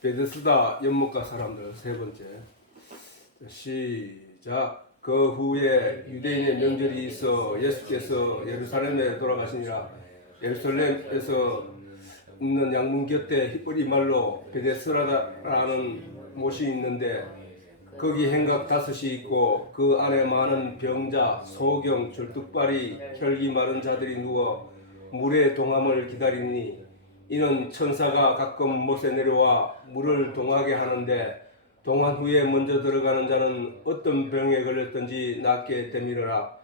베데스다 연못가 사람들 세 번째. 시작. 그 후에 유대인의 명절이 있어 예수께서 예루살렘에 돌아가시니라. 예루살렘에서 있는 양문 곁에 히브리 말로 베데스다라는 못이 있는데 거기 행각 5이 있고 그 안에 많은 병자, 소경, 절뚝발이, 혈기 마른 자들이 누워 물의 동함을 기다리니 이는 천사가 가끔 못에 내려와 물을 동하게 하는데 동한 후에 먼저 들어가는 자는 어떤 병에 걸렸든지 낫게 되미르라.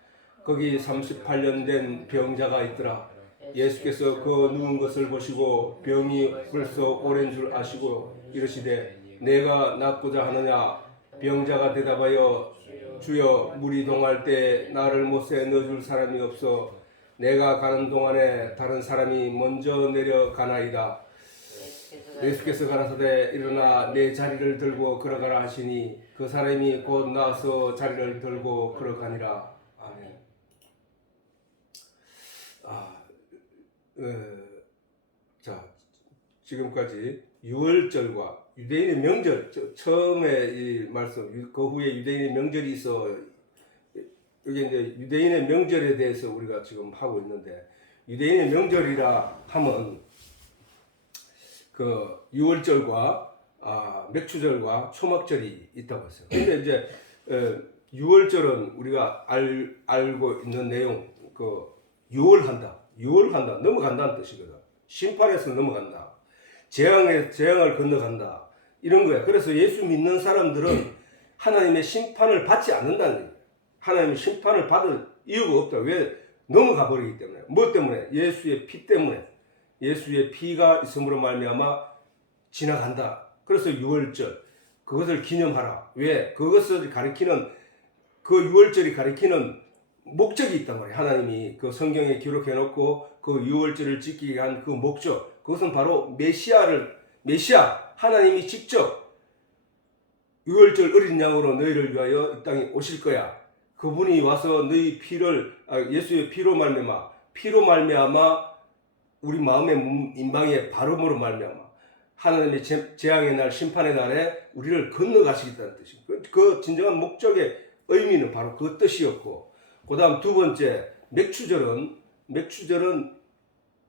거기 38년 된 병자가 있더라. 예수께서 그 누운 것을 보시고 병이 벌써 오랜 줄 아시고 이르시되 내가 낫고자 하느냐. 병자가 대답하여 주여 물이 동할 때 나를 못에 넣어줄 사람이 없어 내가 가는 동안에 다른 사람이 먼저 내려가나이다. 예수께서 가라사대 일어나 내 자리를 들고 걸어가라 하시니 그 사람이 곧 나와서 자리를 들고 걸어가니라. 아멘. 자, 지금까지 유월절과 유대인의 명절, 처음에 이 말씀, 그 후에 유대인의 명절이 있어. 여기 이제 유대인의 명절에 대해서 우리가 지금 하고 있는데, 유대인의 명절이라 하면 그 유월절과 맥추절과 초막절이 있다고 했어요. 근데 이제 유월절은 우리가 알고 있는 내용, 그 유월한다 넘어간다는 뜻이거든. 심판에서 넘어간다. 재앙을 건너간다. 이런 거야. 그래서 예수 믿는 사람들은 하나님의 심판을 받지 않는다는 거예요. 하나님의 심판을 받을 이유가 없다. 왜? 넘어가 버리기 때문에. 뭐 때문에? 예수의 피 때문에. 예수의 피가 있음으로 말미암아 지나간다. 그래서 유월절 그것을 기념하라. 왜? 그것을 가리키는 그 유월절이 가리키는 목적이 있단 말이에요. 하나님이 그 성경에 기록해 놓고 그 유월절을 지키게 한 그 목적, 그것은 바로 메시아 하나님이 직접 유월절 어린 양으로 너희를 위하여 이 땅에 오실 거야. 그분이 와서 너희 피를 예수의 피로 말미암아 우리 마음의 임방의 발음으로 말미암아 하나님의 재앙의 날, 심판의 날에 우리를 건너가시겠다는 뜻입니다. 그 진정한 목적의 의미는 바로 그 뜻이었고, 그 다음 두 번째 맥추절은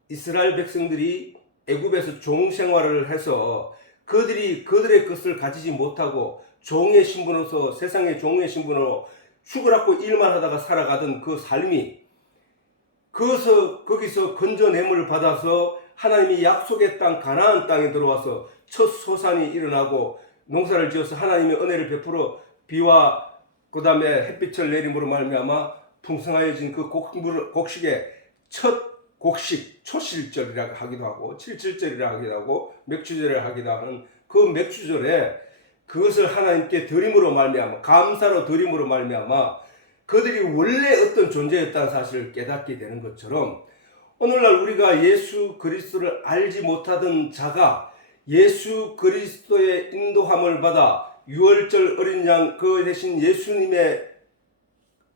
이스라엘 백성들이 애굽에서 종 생활을 해서 그들의 것을 가지지 못하고 종의 신분으로서 세상의 종의 신분으로 죽으라고 일만 하다가 살아가던 그 삶이 거기서 건져냄을 받아서 하나님이 약속의 땅 가나안 땅에 들어와서 첫 소산이 일어나고 농사를 지어서 하나님의 은혜를 베풀어 비와 그 다음에 햇빛을 내림으로 말미암아 풍성하여진 그 곡식의 첫 곡식 초실절이라고 하기도 하고 칠칠절이라고 하기도 하고 맥추절이라고 하기도 하는 그 맥추절에 그것을 하나님께 드림으로 말미암아 감사로 드림으로 말미암아 그들이 원래 어떤 존재였다는 사실을 깨닫게 되는 것처럼 오늘날 우리가 예수 그리스도를 알지 못하던 자가 예수 그리스도의 인도함을 받아 유월절 어린 양 그 대신 예수님의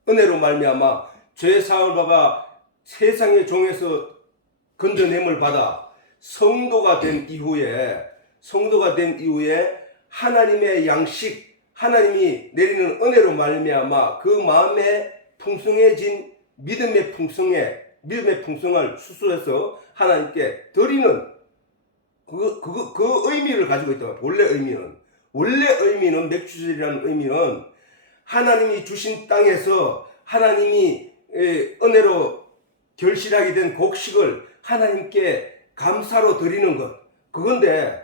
은혜로 말미암아 죄 사함을 받아 세상의 종에서 건져냄을 받아 성도가 된 이후에 하나님의 양식, 하나님이 내리는 은혜로 말미암아 그 마음에 풍성해진 믿음의 풍성을 수술해서 하나님께 드리는 그 의미를 가지고 있다. 원래 의미는 맥추절이라는 의미는 하나님이 주신 땅에서 하나님이 은혜로 결실하게 된 곡식을 하나님께 감사로 드리는 것. 그건데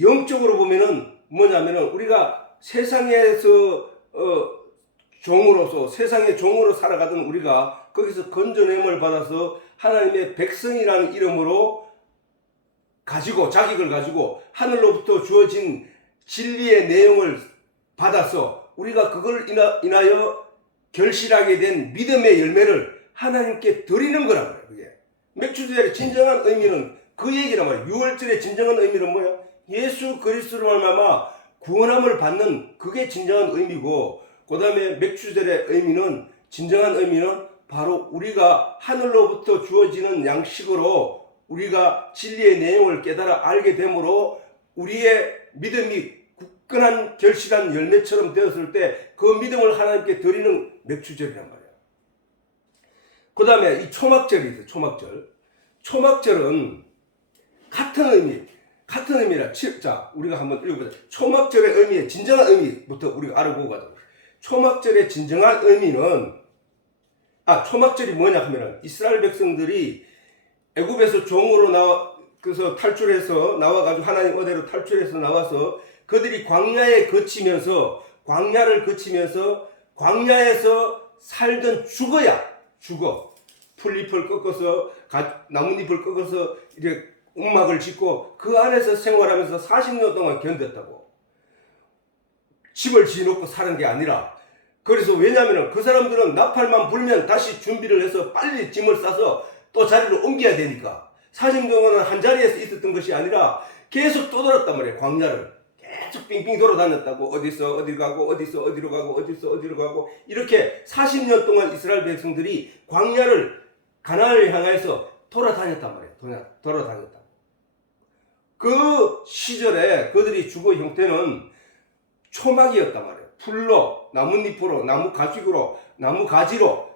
영적으로 보면은 뭐냐면은 우리가 세상에서 세상의 종으로 살아가던 우리가 거기서 건져냄을 받아서 하나님의 백성이라는 이름으로 자격을 가지고 하늘로부터 주어진 진리의 내용을 받아서 우리가 그걸 인하여 결실하게 된 믿음의 열매를 하나님께 드리는 거란 말이에요. 그게 맥추절의 진정한 의미는 그 얘기란 말이에요. 유월절의 진정한 의미는 뭐야? 예수 그리스도로 말미암아 구원함을 받는 그게 진정한 의미고, 그 다음에 맥추절의 진정한 의미는 바로 우리가 하늘로부터 주어지는 양식으로 우리가 진리의 내용을 깨달아 알게 되므로 우리의 믿음이 굳건한 결실한 열매처럼 되었을 때 그 믿음을 하나님께 드리는 맥추절이란 말이야. 그 다음에 이 초막절이 있어요. 초막절. 초막절은 같은 의미라. 자, 우리가 한번 읽어보자. 초막절의 의미의 진정한 의미부터 우리가 알아보고 가자. 초막절의 진정한 의미는, 초막절이 뭐냐 하면은 이스라엘 백성들이 애굽에서 종으로 그래서 탈출해서 나와가지고 하나님 어대로 탈출해서 나와서 그들이 광야를 거치면서 광야에서 살던 죽어. 풀잎을 꺾어서 나뭇잎을 꺾어서 이렇게 움막을 짓고 그 안에서 생활하면서 40년 동안 견뎠다고. 집을 지어놓고 사는 게 아니라, 그래서 왜냐하면 그 사람들은 나팔만 불면 다시 준비를 해서 빨리 짐을 싸서 또 자리를 옮겨야 되니까 40년 동안 한 자리에서 있었던 것이 아니라 계속 또 돌았단 말이에요. 광야를 계속 빙빙 돌아다녔다고. 어디서 어디로 가고 어디서 어디로 가고 어디서 어디로 가고 이렇게 40년 동안 이스라엘 백성들이 광야를 가나안을 향해서 돌아다녔단 말이에요. 돌아다녔다고. 그 시절에 그들이 주거 형태는 초막이었단 말이에요. 풀로, 나뭇잎으로, 나무 가죽으로, 나무 가지로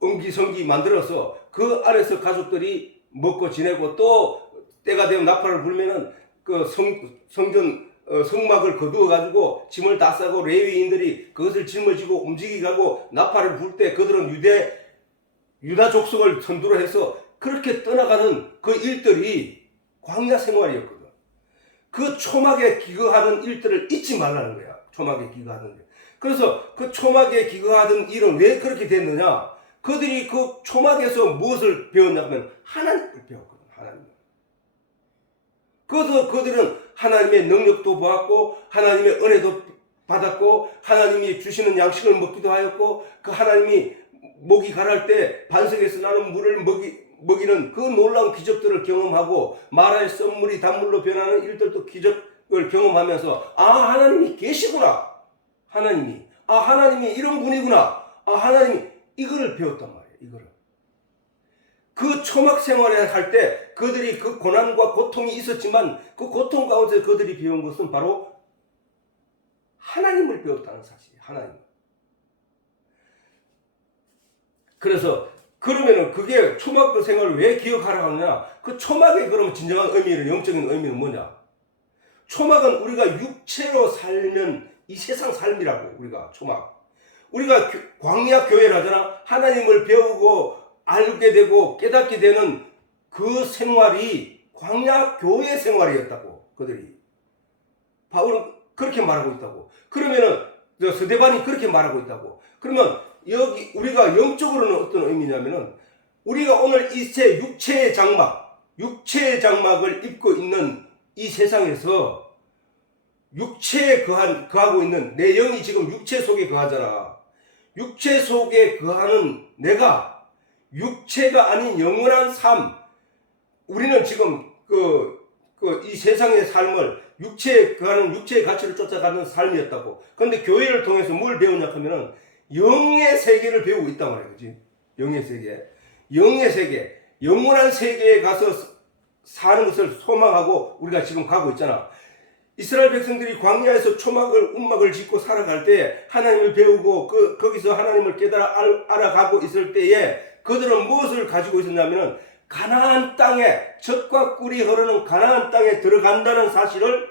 엉기성기 만들어서 그 안에서 가족들이 먹고 지내고, 또 때가 되면 나팔을 불면은 그 성막을 거두어 가지고 짐을 다 싸고 레위인들이 그것을 짊어지고 움직이고 나팔을 불 때 그들은 유다 족속을 선두로 해서 그렇게 떠나가는 그 일들이 광야 생활이었거든. 그 초막에 기거하는 일들을 잊지 말라는 거야. 초막에 기거하는 일. 그래서 그 초막에 기거하던 일은 왜 그렇게 됐느냐? 그들이 그 초막에서 무엇을 배웠냐면 하나님을 배웠거든. 하나님. 그래서 그들은 하나님의 능력도 보았고 하나님의 은혜도 받았고 하나님이 주시는 양식을 먹기도 하였고, 그 하나님이 목이 가랄 때 반석에서 나는 물을 먹이는 그 놀라운 기적들을 경험하고, 마라의 썬물이 단물로 변하는 일들도 기적을 경험하면서 하나님이 계시구나. 하나님이 이런 분이구나. 하나님이 이거를 배웠단 말이에요. 이거를. 그 초막 생활을 할 때 그들이 그 고난과 고통이 있었지만 그 고통 가운데 그들이 배운 것은 바로 하나님을 배웠다는 사실이에요. 하나님. 그래서 그러면은 그게 초막 생활을 왜 기억하라고 하느냐? 그 초막의 그럼 진정한 의미는, 영적인 의미는 뭐냐? 초막은 우리가 육체로 살면 이 세상 삶이라고. 우리가 초막. 우리가 광야 교회를 하잖아. 하나님을 배우고 알게 되고 깨닫게 되는 그 생활이 광야 교회 생활이었다고. 그들이. 바울은 그렇게 말하고 있다고. 그러면은 스데반이 그렇게 말하고 있다고. 그러면 여기 우리가 영적으로는 어떤 의미냐면은, 우리가 오늘 육체의 장막을 입고 있는 이 세상에서 육체에 거하고 있는 내 영이 지금 육체 속에 거하잖아. 육체 속에 거하는 내가 육체가 아닌 영원한 삶, 우리는 지금 이 세상의 삶을 육체에 거하는 육체의 가치를 쫓아가는 삶이었다고. 그런데 교회를 통해서 뭘 배우냐 하면은 영의 세계를 배우고 있단 말이야. 그치? 영의 세계. 영원한 세계에 가서 사는 것을 소망하고 우리가 지금 가고 있잖아. 이스라엘 백성들이 광야에서 움막을 짓고 살아갈 때 하나님을 배우고 거기서 하나님을 깨달아 알아가고 있을 때에 그들은 무엇을 가지고 있었냐면은 가나안 땅에, 젖과 꿀이 흐르는 가나안 땅에 들어간다는 사실을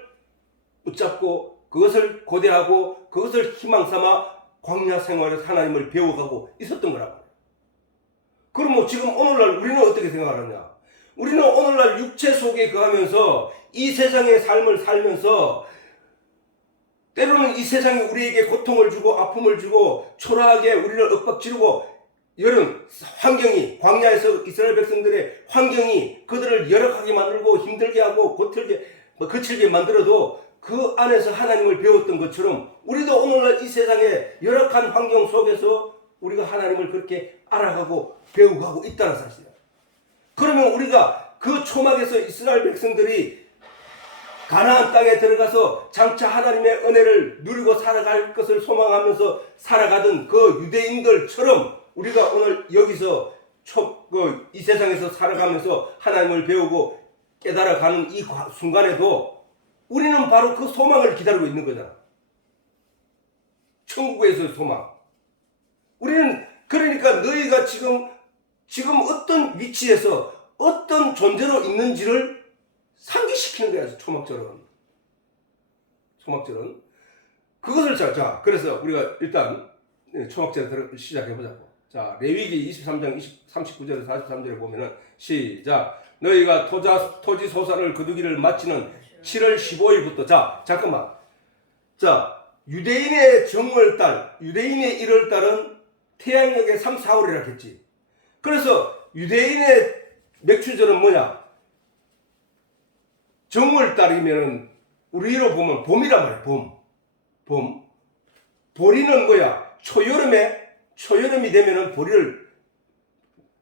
붙잡고 그것을 고대하고 그것을 희망삼아 광야 생활에서 하나님을 배워가고 있었던 거라고. 그럼 지금 오늘날 우리는 어떻게 생각하느냐? 우리는 오늘날 육체 속에 거하면서 이 세상의 삶을 살면서 때로는 이 세상이 우리에게 고통을 주고 아픔을 주고 초라하게 우리를 윽박지르고, 이런 환경이, 광야에서 이스라엘 백성들의 환경이 그들을 열악하게 만들고 힘들게 하고 거칠게 만들어도 그 안에서 하나님을 배웠던 것처럼 우리도 오늘날 이 세상의 열악한 환경 속에서 우리가 하나님을 그렇게 알아가고 배우고 있다는 사실이야. 그러면 우리가 그 초막에서 이스라엘 백성들이 가나안 땅에 들어가서 장차 하나님의 은혜를 누리고 살아갈 것을 소망하면서 살아가던 그 유대인들처럼 우리가 오늘 여기서 이 세상에서 살아가면서 하나님을 배우고 깨달아가는 이 순간에도 우리는 바로 그 소망을 기다리고 있는 거잖아. 천국에서의 소망. 우리는 그러니까 너희가 지금 어떤 위치에서 어떤 존재로 있는지를 상기시키는 거야. 초막절은. 그것을 자 그래서 우리가 일단 초막절 시작해보자고. 자, 레위기 23장 39절에서 43절에 보면은 시작. 너희가 토지 소산을 거두기를 마치는 7월 15일부터 자 잠깐만. 자, 유대인의 정월달, 유대인의 1월달은 태양력의 3, 4월이라 했지. 그래서 유대인의 맥추절은 뭐냐? 정월달이면은 우리로 보면 봄이란 말이야. 봄. 보리는 뭐야? 초여름이 되면은 보리를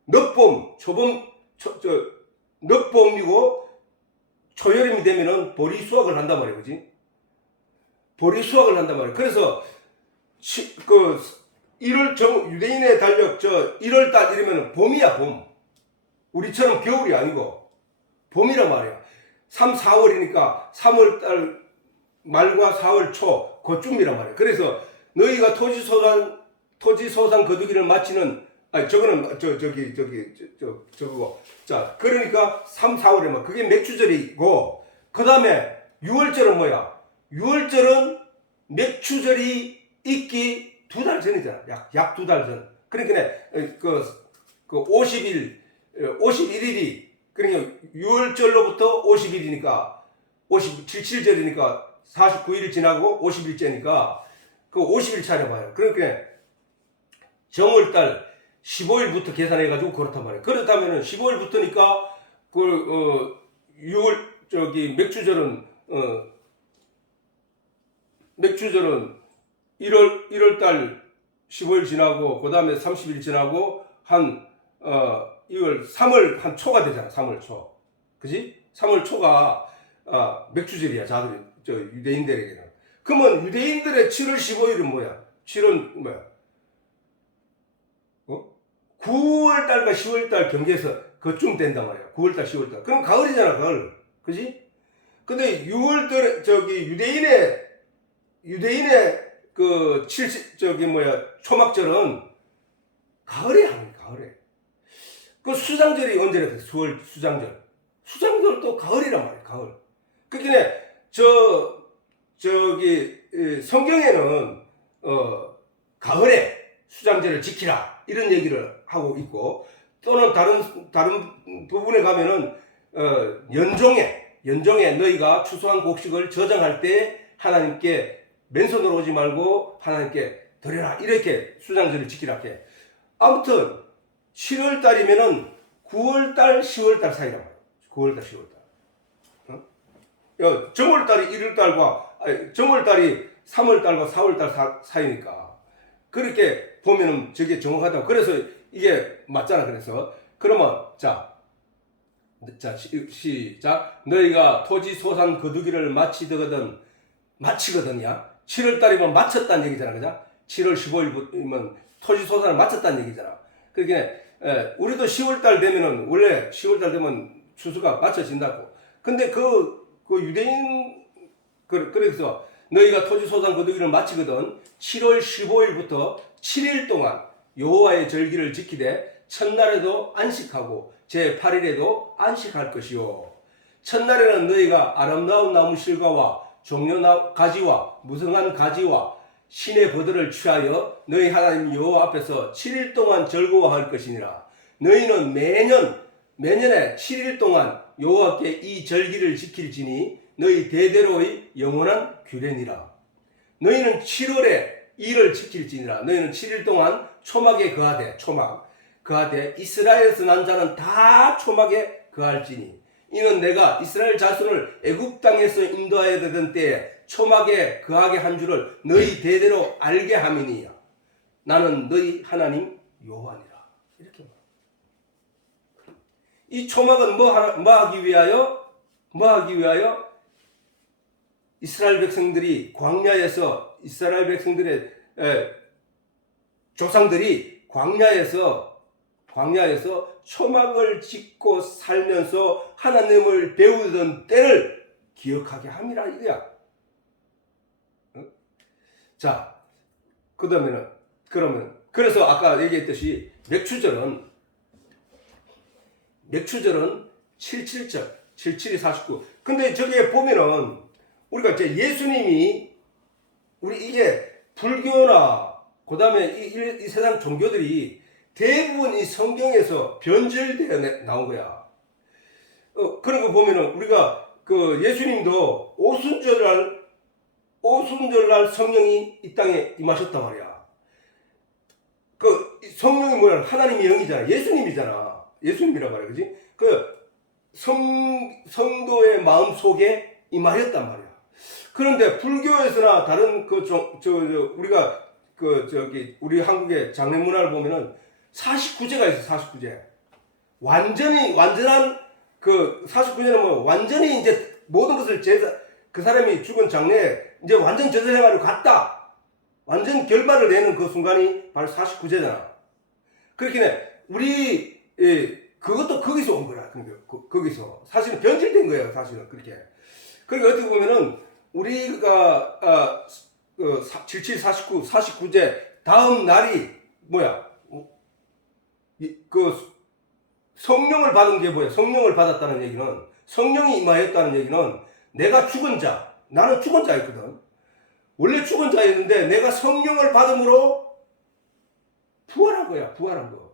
늦봄, 늦봄이고 초여름이 되면은 보리 수확을 한단 말이야. 그지? 보리 수확을 한단 말이야. 그래서 유대인의 달력 1월달 이러면은 봄이야. 봄. 우리처럼 겨울이 아니고 봄이란 말이야. 3, 4월이니까 3월달 말과 4월 초 그쯤이란 말이야. 그래서 너희가 토지 소산 거두기를 마치는 저거는 저거고. 자, 그러니까 3, 4월에 그게 맥추절이고, 그 다음에 6월절은 뭐야? 6월절은 맥추절이 있기 2달 전이잖아. 약 2달 전. 그러니까 그 51일이 그러니까 6월절로부터 50일이니까 57절이니까 49일 지나고 50일째니까 그 50일 차려봐요. 그러니까 정월달 15일부터 계산해가지고 그렇단 말이에요. 그렇다면은 15일부터니까 6월 맥추절은 1월달 15일 지나고 그 다음에 30일 지나고 이걸 3월 한 초가 되잖아. 3월 초. 그지? 3월 초가 맥추절이야. 유대인들에게는. 그러면 유대인들의 7월 15일은 뭐야? 7월 뭐야? 9월달과 10월달 경계에서 그쯤 된단 말이야. 9월달, 10월달. 그럼 가을이잖아, 가을. 그지? 근데 6월달, 유대인의 초막절은 가을에 하는 가을에. 그 수장절이 언제라 그래? 수장절. 수장절도 가을이란 말이야, 가을. 그러니까 성경에는 가을에 수장절을 지키라 이런 얘기를 하고 있고, 또는 다른 부분에 가면은 연종에 너희가 추수한 곡식을 저장할 때 하나님께 맨손으로 오지 말고 하나님께 드려라 이렇게 수장절을 지키라 해. 아무튼 7월 달이면은 9월 달 10월 달 사이란 말이야. 9월 달 10월 달. 정월 달이 1월 달과 정월 달이 3월 달과 4월 달 사이니까 그렇게 보면은 저게 정확하다고. 그래서 이게 맞잖아. 그래서 그러면 자 시작. 너희가 토지 소산 거두기를 마치거든야. 7월 달이면 마쳤다는 얘기잖아. 그죠? 7월 15일이면 토지 소산을 마쳤다는 얘기잖아. 그러니까 우리도 10월 달 되면은 원래 10월 달 되면 추수가 마쳐진다고. 근데 그 유대인 그래서 너희가 토지 소산 거두기를 마치거든 7월 15일부터 7일 동안 여호와의 절기를 지키되 첫날에도 안식하고 제8일에도 안식할 것이요. 첫날에는 너희가 아름다운 나무 실과와 종려 가지와 무성한 가지와 신의 버들을 취하여 너희 하나님 여호와 앞에서 7일 동안 즐거워할 것이니라. 너희는 매년에 7일 동안 여호와께 이 절기를 지킬지니 너희 대대로의 영원한 규례니라. 너희는 7월에 이를 지킬지니라. 너희는 7일 동안 초막에 거하되 이스라엘에서 난 자는 다 초막에 거할지니 이는 내가 이스라엘 자손을 애굽 땅에서 인도하여 되던 때에 초막에 거하게 한 줄을 너희 대대로 알게 함이니라. 나는 너희 하나님 여호와니라. 이렇게 말합니다. 이 초막은 뭐 하기 위하여 이스라엘 백성들이 이스라엘 백성들의 조상들이 광야에서 초막을 짓고 살면서 하나님을 배우던 때를 기억하게 함이라 이거야. 어? 자, 그러면 그래서 아까 얘기했듯이 맥추절은 77절, 77이 49. 근데 저기에 보면은 우리가 이제 예수님이 우리 이게 불교나 그다음에 이 세상 종교들이 대부분 이 성경에서 변절되어 나온 거야. 그런 거 보면은 우리가 그 예수님도 오순절날 성령이 이 땅에 임하셨단 말이야. 그 성령이 뭐야? 하나님의 영이잖아. 예수님이라고 말이야. 그지? 그 성도의 마음 속에 임하였단 말이야. 그런데 불교에서나 다른 우리가 우리 한국의 장례 문화를 보면은 49제가 있어. 49제. 완전한 그 49제는 뭐 완전히 이제 모든 것을 그 사람이 죽은 장래에 이제 완전 제사 생활을 갔다. 완전 결말을 내는 그 순간이 바로 49제잖아. 그렇긴 해. 그것도 거기서 온 거야. 거기서. 사실은 변질된 거예요. 사실은. 그렇게. 그러니까 어떻게 보면은 우리가 77, 49, 49제 다음 날이 뭐야? 그 성령을 받은 게 뭐야? 성령을 받았다는 얘기는 성령이 임하였다는 얘기는 내가 죽은 자, 나는 죽은 자였거든. 원래 죽은 자였는데 내가 성령을 받음으로 부활한 거야. 부활한 거.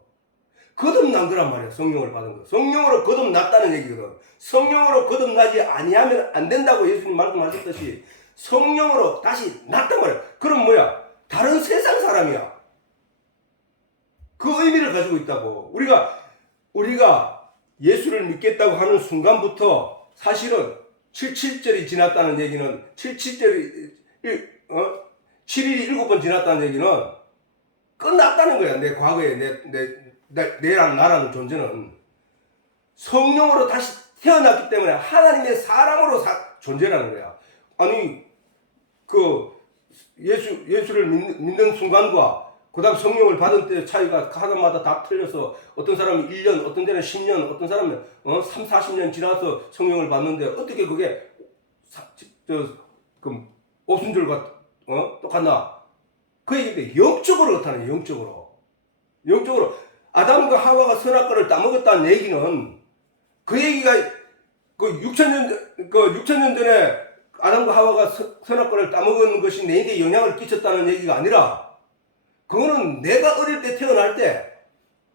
거듭난 거란 말이야. 성령을 받은 거. 성령으로 거듭났다는 얘기거든. 성령으로 거듭나지 아니하면 안 된다고 예수님 말씀하셨듯이 성령으로 다시 났단 말이야. 그럼 뭐야? 다른 세상 사람이야. 그 의미를 가지고 있다고. 우리가 예수를 믿겠다고 하는 순간부터 사실은 77절이 지났다는 얘기는 7일이 7번 지났다는 얘기는 끝났다는 거야. 내 과거에 나라는 존재는 성령으로 다시 태어났기 때문에 하나님의 사람으로 존재라는 거야. 아니 예수를 믿는 순간과 그 다음 성령을 받은 때 차이가 하나마다 다 틀려서 어떤 사람은 1년, 어떤 데는 10년, 어떤 사람은 3, 40년 지나서 성령을 받는데 어떻게 그게 오순절과 똑같나? 그 얘기인데 영적으로 그렇다네. 영적으로 아담과 하와가 선악과를 따먹었다는 얘기는 그 얘기가 6천년 전에 아담과 하와가 선악과를 따먹은 것이 내게 영향을 끼쳤다는 얘기가 아니라 그거는 내가 어릴 때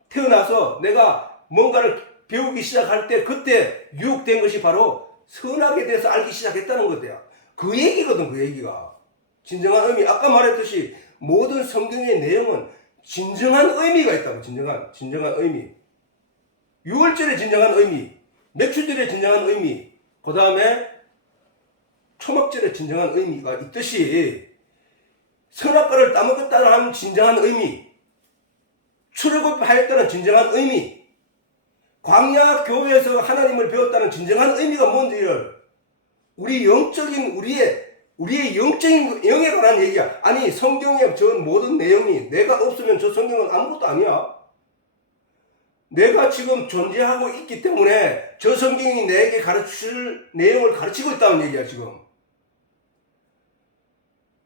태어나서 내가 뭔가를 배우기 시작할 때 그때 유혹된 것이 바로 선악에 대해서 알기 시작했다는 거야. 그 얘기거든. 그 얘기가 진정한 의미. 아까 말했듯이 모든 성경의 내용은 진정한 의미가 있다고. 진정한 의미. 6월절의 진정한 의미, 맥추절의 진정한 의미, 그 다음에 초막절의 진정한 의미가 있듯이 선악과를 따먹었다는 하는 진정한 의미, 출애굽하였다는 진정한 의미, 광야 교회에서 하나님을 배웠다는 진정한 의미가 뭔지를 우리의 영적인 영에 관한 얘기야. 아니 성경의 저 모든 내용이 내가 없으면 저 성경은 아무것도 아니야. 내가 지금 존재하고 있기 때문에 저 성경이 내게 가르칠 내용을 가르치고 있다는 얘기야 지금.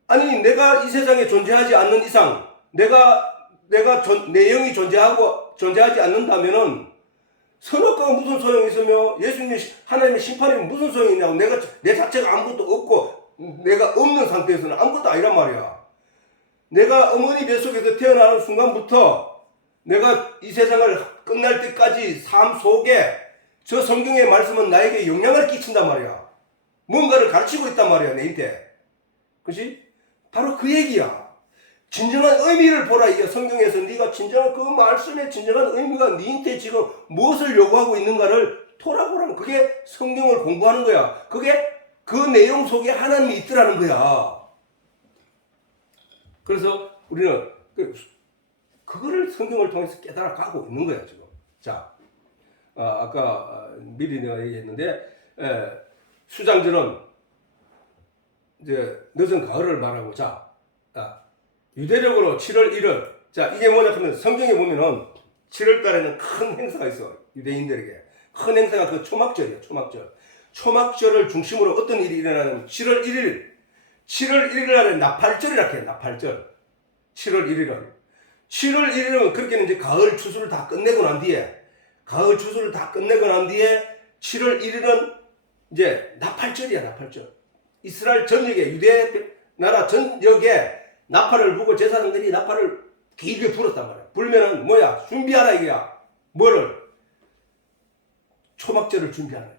아니 내가 이 세상에 존재하지 않는 이상 내 영이 존재하지 않는다면은 선악과가 무슨 소용이 있으며 예수님의 하나님의 심판이 무슨 소용이 있냐고. 내 자체가 아무것도 없고 내가 없는 상태에서는 아무것도 아니란 말이야. 내가 어머니 뱃속에서 태어나는 순간부터 내가 이 세상을 끝날 때까지 삶 속에 저 성경의 말씀은 나에게 영향을 끼친단 말이야. 뭔가를 가르치고 있단 말이야 내한테. 그치? 바로 그 얘기야. 진정한 의미를 보라. 이게 성경에서 네가 진정한 그 말씀의 진정한 의미가 네한테 지금 무엇을 요구하고 있는가를 돌아보라는, 그게 성경을 공부하는 거야. 그게 그 내용 속에 하나님이 있더라는 거야. 그래서 우리는 그거를 성경을 통해서 깨달아가고 있는 거야 지금. 자, 아까 미리 내가 얘기했는데 수장절은 이제 늦은 가을을 말하고, 자, 유대력으로 7월 1일. 자, 이게 뭐냐 하면 성경에 보면은 7월 달에는 큰 행사가 있어. 유대인들에게 큰 행사가 그 초막절이야. 초막절. 초막절을 중심으로 어떤 일이 일어나냐면 7월 1일 날에 나팔절이라고 해요. 나팔절. 7월 1일은. 7월 1일은 그렇게는 이제 가을 추수를 다 끝내고 난 뒤에 7월 1일은 이제 나팔절이야. 나팔절. 이스라엘 전역에 유대 나라 전역에 나팔을 불고 제사장들이 나팔을 길게 불었단 말이야. 불면은 뭐야? 준비하라 이거야. 뭐를? 초막절을 준비하는 거야.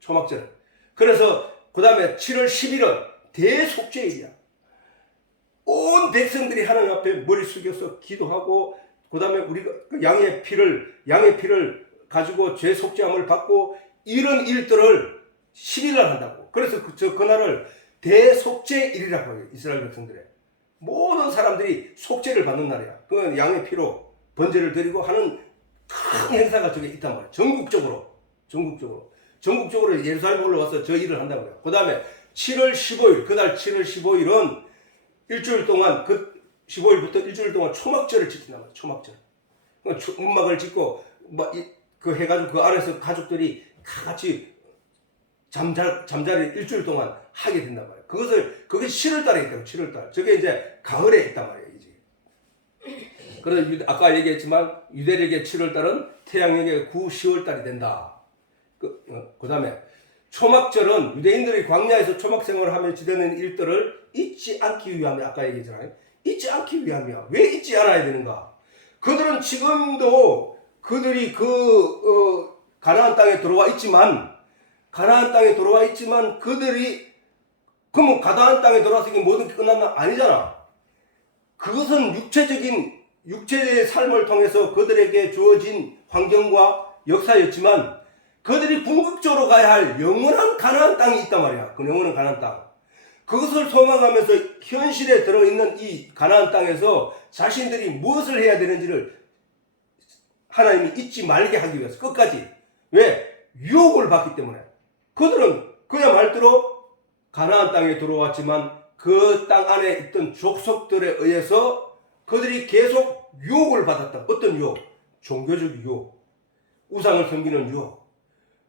초막절. 그래서 그 다음에 7월 10일은 대속죄일이야. 온 백성들이 하나님 앞에 머리 숙여서 기도하고 그 다음에 우리가 양의 피를 가지고 죄 속죄함을 받고 이런 일들을 10일날 한다고. 그래서 그날을 대속죄일이라고 해요. 이스라엘 백성들의 모든 사람들이 속죄를 받는 날이야. 그 양의 피로 번제를 드리고 하는 큰 행사가 저게 있단 말이야. 전국적으로 예루살렘 올라와서 저 일을 한다고 해요. 그 다음에 7월 15일, 그날 7월 15일은 일주일 동안, 15일부터 일주일 동안 초막절을 지킨단 말이야. 초막절. 문막을 짓고, 그 해가지고 그 안에서 가족들이 다 같이 잠자리 일주일 동안 하게 된단 말이야. 그게 7월달에 있다고, 7월달. 저게 이제 가을에 있단 말이야, 이제. 그래서 아까 얘기했지만, 유대력의 7월달은 태양력의 9, 10월달이 된다. 그 다음에, 초막절은 유대인들이 광야에서 초막 생활을 하며 지내는 일들을 잊지 않기 위함이야. 아까 얘기했잖아요. 잊지 않기 위함이야. 왜 잊지 않아야 되는가? 그들은 지금도 그들이 가나안 땅에 들어와 있지만 그들이 그러면 가나안 땅에 들어와서 이게 모든 게 끝났나? 아니잖아. 그것은 육체의 삶을 통해서 그들에게 주어진 환경과 역사였지만 그들이 궁극적으로 가야 할 영원한 가나안 땅이 있단 말이야. 그 영원한 가나안 땅. 그것을 소망하면서 현실에 들어있는 이 가나안 땅에서 자신들이 무엇을 해야 되는지를 하나님이 잊지 말게 하기 위해서 끝까지. 왜? 유혹을 받기 때문에. 그들은 그야말로 가나안 땅에 들어왔지만 그 땅 안에 있던 족속들에 의해서 그들이 계속 유혹을 받았다. 어떤 유혹? 종교적 유혹. 우상을 섬기는 유혹.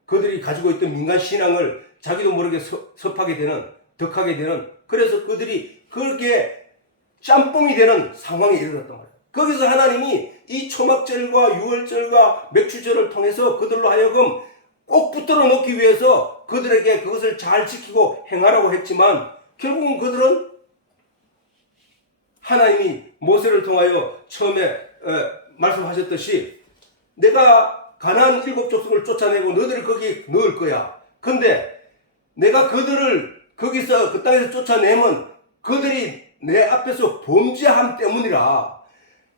그들이 가지고 있던 민간 신앙을 자기도 모르게 섭하게 되는, 덕하게 되는, 그래서 그들이 그렇게 짬뽕이 되는 상황에 이르렀단 말이에요. 거기서 하나님이 이 초막절과 유월절과 맥주절을 통해서 그들로 하여금 꼭 붙들어 놓기 위해서 그들에게 그것을 잘 지키고 행하라고 했지만 결국은 그들은 하나님이 모세를 통하여 처음에 말씀하셨듯이 내가 가나안 7 족속을 쫓아내고 너희들을 거기 넣을 거야. 근데 내가 그들을 거기서 그 땅에서 쫓아내면 그들이 내 앞에서 범죄함 때문이라.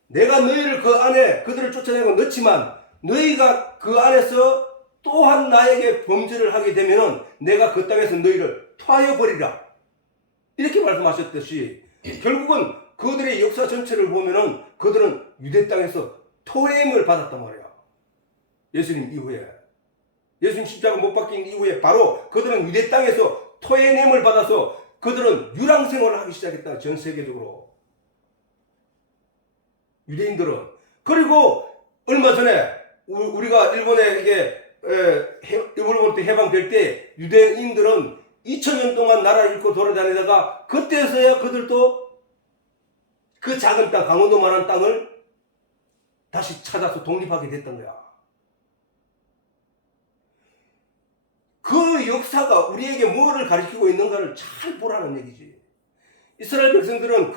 내가 너희를 그 안에 그들을 쫓아내고 넣지만 너희가 그 안에서 또한 나에게 범죄를 하게 되면 내가 그 땅에서 너희를 토하여 버리라. 이렇게 말씀하셨듯이 결국은 그들의 역사 전체를 보면은 그들은 유대 땅에서 토해임을 받았단 말이야. 예수님 이후에. 예수님 십자가 못 박힌 이후에 바로 그들은 유대 땅에서 토해냄을 받아서 그들은 유랑생활을 하기 시작했다. 전 세계적으로. 유대인들은. 그리고 얼마 전에 우리가 일본에 일본으로부터 해방될 때 유대인들은 2000년 동안 나라를 잃고 돌아다니다가 그때서야 그들도 그 작은 땅, 강원도만한 땅을 다시 찾아서 독립하게 됐던 거야. 그 역사가 우리에게 뭐를 가르치고 있는가를 잘 보라는 얘기지. 이스라엘 백성들은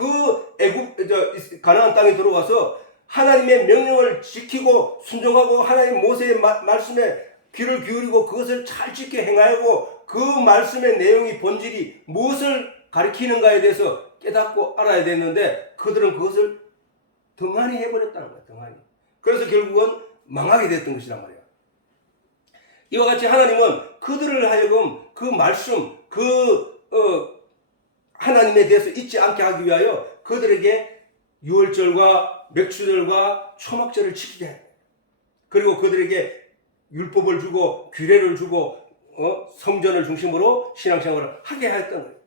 가나안 땅에 들어가서 하나님의 명령을 지키고 순종하고 하나님 모세의 말씀에 귀를 기울이고 그것을 잘 지켜 행하고 그 말씀의 내용이 본질이 무엇을 가리키는가에 대해서 깨닫고 알아야 됐는데 그들은 그것을 등한히 해버렸다는 거야. 등한히. 그래서 결국은 망하게 됐던 것이란 말이야. 이와 같이 하나님은 그들을 하여금 그 말씀, 하나님에 대해서 잊지 않게 하기 위하여 그들에게 유월절과 맥주절과 초막절을 지키게 해. 그리고 그들에게 율법을 주고 규례를 주고 성전을 중심으로 신앙생활을 하게 하였던 거예요.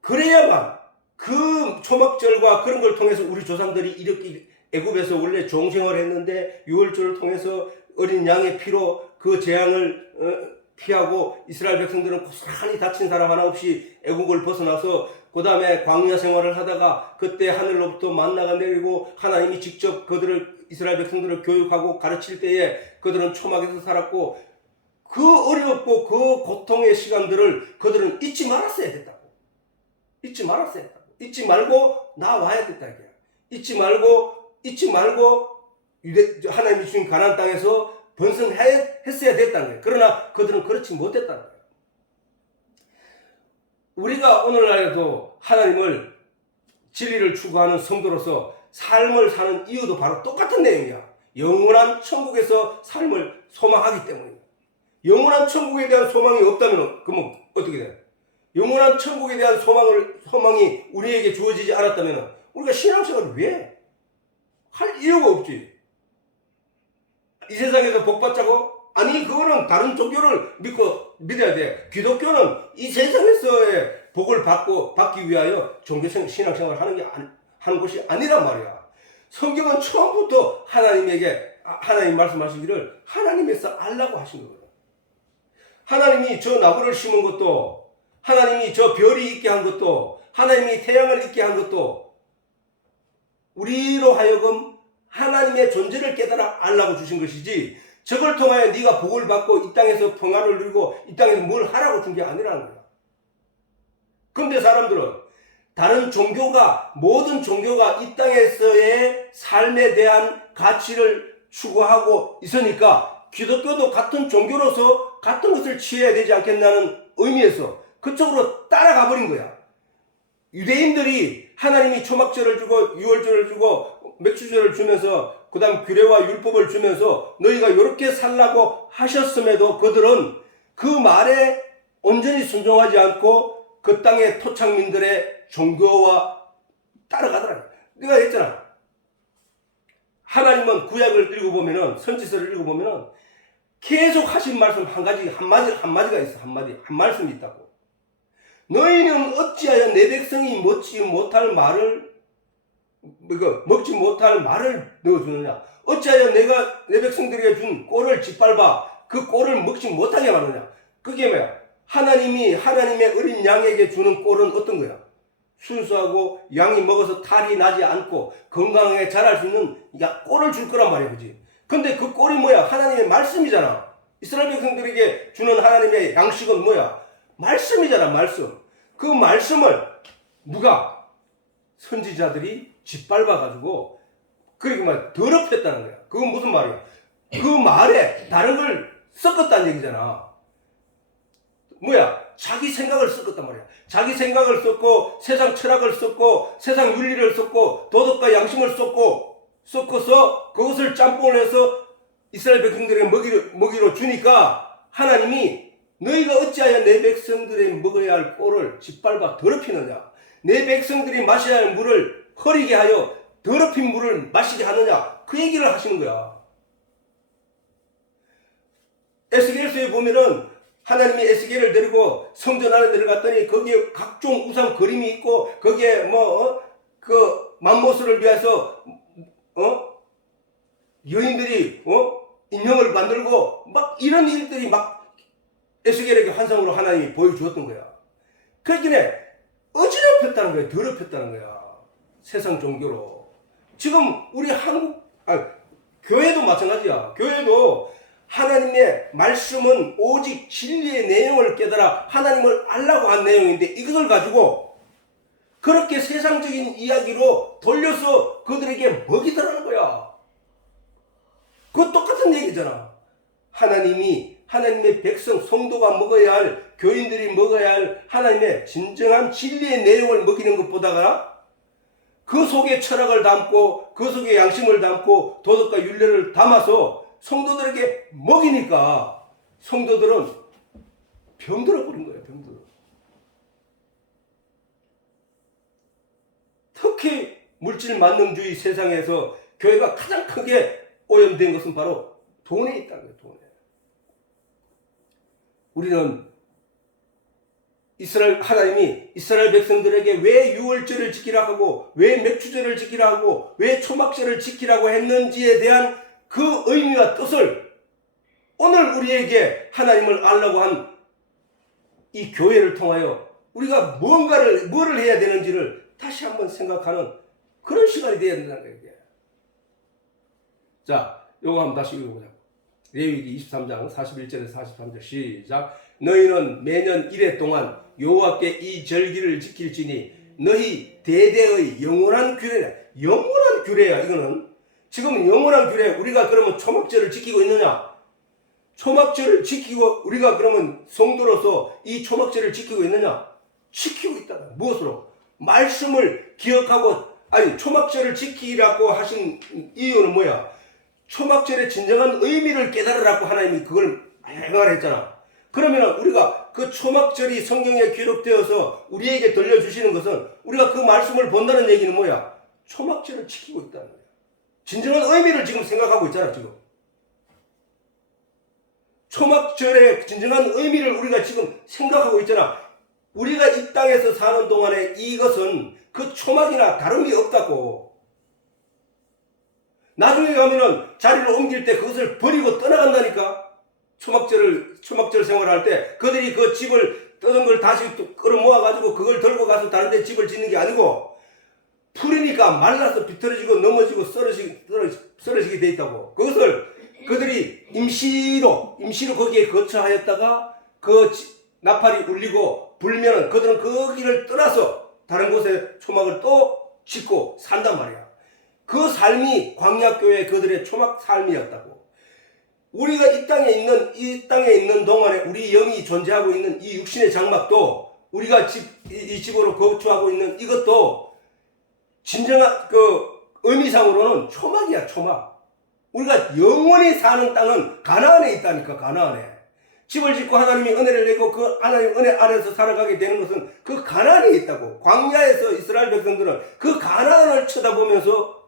그래야만 그 초막절과 그런 걸 통해서 우리 조상들이 이렇게 애굽에서 원래 종생활을 했는데 유월절을 통해서 어린 양의 피로 그 재앙을 피하고 이스라엘 백성들은 고스란히 다친 사람 하나 없이 애국을 벗어나서 그 다음에 광야 생활을 하다가 그때 하늘로부터 만나가 내리고 하나님이 직접 그들을 이스라엘 백성들을 교육하고 가르칠 때에 그들은 초막에서 살았고 그 어렵고 그 고통의 시간들을 그들은 잊지 말았어야 됐다고. 잊지 말았어야 됐다고. 잊지 말고 나와야 됐다 이게. 잊지 말고 하나님이 주신 가나안 땅에서 번성했어야 됐다는 거예요. 그러나 그들은 그렇지 못했다는 거예요. 우리가 오늘날에도 하나님을 진리를 추구하는 성도로서 삶을 사는 이유도 바로 똑같은 내용이야. 영원한 천국에서 삶을 소망하기 때문이야. 영원한 천국에 대한 소망이 없다면 그러면 어떻게 돼? 영원한 천국에 대한 소망이 우리에게 주어지지 않았다면 우리가 신앙생활을 왜 할 이유가 없지. 이 세상에서 복 받자고? 아니 그거는 다른 종교를 믿어야 돼. 기독교는 이 세상에서의 복을 받기 위하여 신앙생활을 하는 것이 아니란 말이야. 성경은 처음부터 하나님 말씀하시기를 하나님에서 알라고 하신 거거든. 하나님이 저 나무를 심은 것도, 하나님이 저 별이 있게 한 것도, 하나님이 태양을 있게 한 것도 우리로 하여금 하나님의 존재를 깨달아 알라고 주신 것이지, 저걸 통하여 네가 복을 받고 이 땅에서 평안을 누리고 이 땅에서 뭘 하라고 준 게 아니라는 거야. 근데 사람들은 모든 종교가 이 땅에서의 삶에 대한 가치를 추구하고 있으니까 기독교도 같은 종교로서 같은 것을 취해야 되지 않겠나는 의미에서 그쪽으로 따라가 버린 거야. 유대인들이 하나님이 초막절을 주고 유월절을 주고 맥주절을 주면서 그 다음 규례와 율법을 주면서 너희가 이렇게 살라고 하셨음에도 그들은 그 말에 온전히 순종하지 않고 그 땅의 토착민들의 종교와 따라가더라. 내가 했잖아. 하나님은 구약을 읽어보면은, 선지서를 읽어보면은 계속 하신 말씀 한 마디가 있어. 한 말씀이 있다고. 너희는 어찌하여 내 백성이 먹지 못할 말을 넣어주느냐? 어찌하여 내가 내 백성들에게 준 꼴을 짓밟아 그 꼴을 먹지 못하게 하느냐? 그게 뭐야? 하나님의 어린 양에게 주는 꼴은 어떤 거야? 순수하고 양이 먹어서 탈이 나지 않고 건강하게 자랄 수 있는 꼴을 줄 거란 말이야, 그지? 근데 그 꼴이 뭐야? 하나님의 말씀이잖아. 이스라엘 백성들에게 주는 하나님의 양식은 뭐야? 말씀이잖아, 말씀. 그 말씀을 누가? 선지자들이 짓밟아가지고 그렇게 막 더럽혔다는 거야. 그건 무슨 말이야? 그 말에 다른 걸 섞었다는 얘기잖아. 뭐야? 자기 생각을 섞었단 말이야. 자기 생각을 섞고 세상 철학을 섞고 세상 윤리를 섞고 도덕과 양심을 섞어서 그것을 짬뽕을 해서 이스라엘 백성들에게 먹이로 주니까 하나님이 너희가 어찌하여 내 백성들의 먹어야 할 꼴을 짓밟아 더럽히느냐? 내 백성들이 마셔야 할 물을 흐리게 하여 더럽힌 물을 마시게 하느냐? 그 얘기를 하시는 거야. 에스겔서에 보면은 하나님이 에스겔을 데리고 성전 안에 들어갔더니 거기에 각종 우상 그림이 있고 거기에 그 맘모스를 위해서 여인들이 인형을 만들고 막 이런 일들이 막 에스겔에게 환상으로 하나님이 보여주었던 거야. 그렇기에 어지럽혔다는 거야. 더럽혔다는 거야. 세상 종교로. 지금 우리 교회도 마찬가지야. 교회도 하나님의 말씀은 오직 진리의 내용을 깨달아 하나님을 알라고 한 내용인데 이것을 가지고 그렇게 세상적인 이야기로 돌려서 그들에게 먹이더라는 거야. 그거 똑같은 얘기잖아. 하나님의 백성, 성도가 먹어야 할, 교인들이 먹어야 할 하나님의 진정한 진리의 내용을 먹이는 것보다가 그 속에 철학을 담고 그 속에 양심을 담고 도덕과 윤리를 담아서 성도들에게 먹이니까 성도들은 병들어 버린 거예요. 병들어. 특히 물질 만능주의 세상에서 교회가 가장 크게 오염된 것은 바로 돈에 있다는 거예요. 돈에. 우리는 하나님이 이스라엘 백성들에게 왜 유월절을 지키라 하고 왜 맥주절을 지키라 하고 왜 초막절을 지키라고 했는지에 대한 그 의미와 뜻을 오늘 우리에게 하나님을 알라고 한 이 교회를 통하여 우리가 뭐를 해야 되는지를 다시 한번 생각하는 그런 시간이 되어야 된다는 거예요. 자, 요거 한번 다시 읽어보자. 레위기 23장 41절에서 43절 시작. 너희는 매년 1회 동안 여호와께 이 절기를 지킬지니 너희 대대의 영원한 규례라. 영원한 규례야. 이거는 지금 영원한 규례. 우리가 그러면 초막절을 지키고 있느냐? 초막절을 지키고 우리가 그러면 성도로서 이 초막절을 지키고 있느냐? 지키고 있다. 무엇으로? 말씀을 기억하고. 아니, 초막절을 지키라고 하신 이유는 뭐야? 초막절의 진정한 의미를 깨달으라고 하나님이 그걸 행하라 했잖아. 그러면 우리가 그 초막절이 성경에 기록되어서 우리에게 들려주시는 것은 우리가 그 말씀을 본다는 얘기는 뭐야? 초막절을 지키고 있다는 거야. 진정한 의미를 지금 생각하고 있잖아, 지금. 초막절의 진정한 의미를 우리가 지금 생각하고 있잖아. 우리가 이 땅에서 사는 동안에 이것은 그 초막이나 다름이 없다고. 나중에 가면은 자리를 옮길 때 그것을 버리고 떠나간다니까. 초막절 생활을 할 때 그들이 그 집을 떠는 걸 다시 끌어 모아가지고 그걸 들고 가서 다른 데 집을 짓는 게 아니고 풀이니까 말라서 비틀어지고 넘어지고 쓰러지게 돼 있다고. 그것을 그들이 임시로 거기에 거처하였다가 그 나팔이 울리고 불면은 그들은 그 길을 떠나서 다른 곳에 초막을 또 짓고 산단 말이야. 그 삶이 광야교회 그들의 초막 삶이었다고. 우리가 이 땅에 있는 동안에 우리 영이 존재하고 있는 이 육신의 장막도 우리가 이 집으로 거주하고 있는 이것도 진정한 그 의미상으로는 초막이야, 초막. 우리가 영원히 사는 땅은 가나안에 있다니까, 가나안에. 집을 짓고 하나님이 은혜를 내고 그 하나님 은혜 아래에서 살아가게 되는 것은 그 가나안에 있다고. 광야에서 이스라엘 백성들은 그 가나안을 쳐다보면서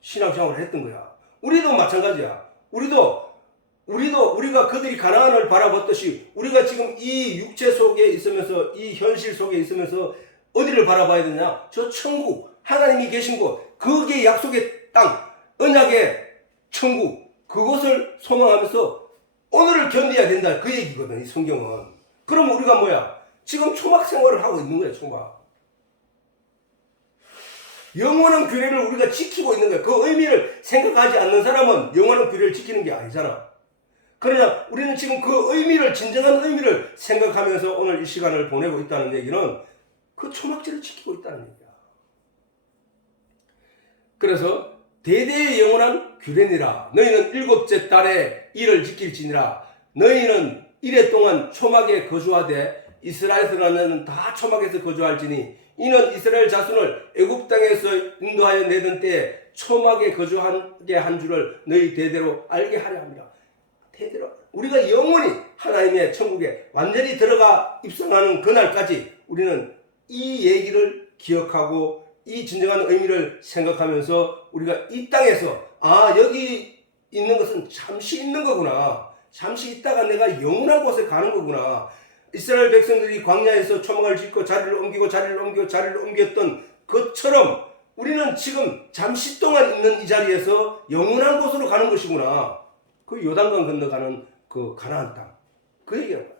신앙생활을 했던 거야. 우리도 마찬가지야. 우리가 그들이 가나안을 바라봤듯이 우리가 지금 이 육체 속에 있으면서 이 현실 속에 있으면서 어디를 바라봐야 되냐? 저 천국, 하나님이 계신 곳, 그게 약속의 땅, 언약의 천국, 그것을 소망하면서 오늘을 견뎌야 된다. 그 얘기거든, 이 성경은. 그럼 우리가 뭐야? 지금 초막 생활을 하고 있는 거야, 초막. 영원한 규례를 우리가 지키고 있는 거야. 그 의미를 생각하지 않는 사람은 영원한 규례를 지키는 게 아니잖아. 그러나 우리는 지금 그 의미를, 진정한 의미를 생각하면서 오늘 이 시간을 보내고 있다는 얘기는 그 초막절을 지키고 있다는 얘기야. 그래서 대대의 영원한 규례니라. 너희는 7째 달에 이를 지킬지니라. 너희는 1회 동안 초막에 거주하되 이스라엘 사람은 다 초막에서 거주할지니 이는 이스라엘 자손을 애굽 땅에서 인도하여 내던 때에 초막에 거주하게 한 줄을 너희 대대로 알게 하려 합니다. 대대로 우리가 영원히 하나님의 천국에 완전히 들어가 입성하는 그날까지 우리는 이 얘기를 기억하고 이 진정한 의미를 생각하면서 우리가 이 땅에서 여기 있는 것은 잠시 있는 거구나. 잠시 있다가 내가 영원한 곳에 가는 거구나. 이스라엘 백성들이 광야에서 초막을 짓고 자리를 옮겼던 것처럼 우리는 지금 잠시 동안 있는 이 자리에서 영원한 곳으로 가는 것이구나. 그 요단강 건너가는 그 가나안 땅. 그 얘기하는 거야.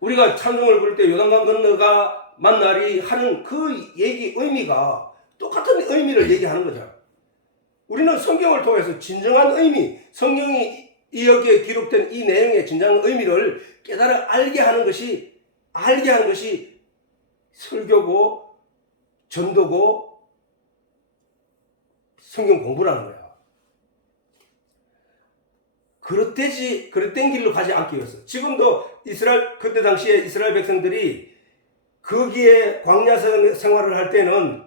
우리가 찬송을 부를 때 요단강 건너가 만날이 하는 그 얘기 의미가 똑같은 의미를 얘기하는 거잖아. 우리는 성경을 통해서 진정한 의미, 성경이 여기에 기록된 이 내용의 진정한 의미를 깨달아 알게 하는 것이 설교고 전도고 성경 공부라는 거야. 그릇된 길로 가지 않기 위해서. 지금도 그때 당시에 이스라엘 백성들이 거기에 광야 생활을 할 때는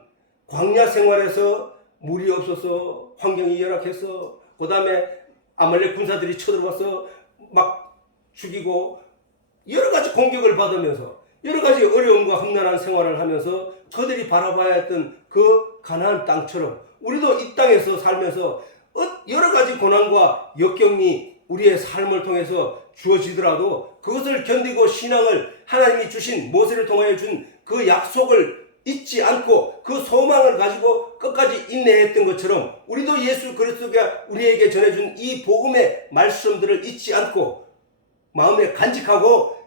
광야 생활에서 물이 없어서 환경이 열악해서 그 다음에 아말렉 군사들이 쳐들어와서 막 죽이고 여러 가지 공격을 받으면서 여러 가지 어려움과 험난한 생활을 하면서 저들이 바라봐야 했던 그 가나안 땅처럼 우리도 이 땅에서 살면서 여러 가지 고난과 역경이 우리의 삶을 통해서 주어지더라도 그것을 견디고 신앙을 하나님이 주신 모세를 통하여 준 그 약속을 잊지 않고 그 소망을 가지고 끝까지 인내했던 것처럼 우리도 예수 그리스도가 우리에게 전해준 이 복음의 말씀들을 잊지 않고 마음에 간직하고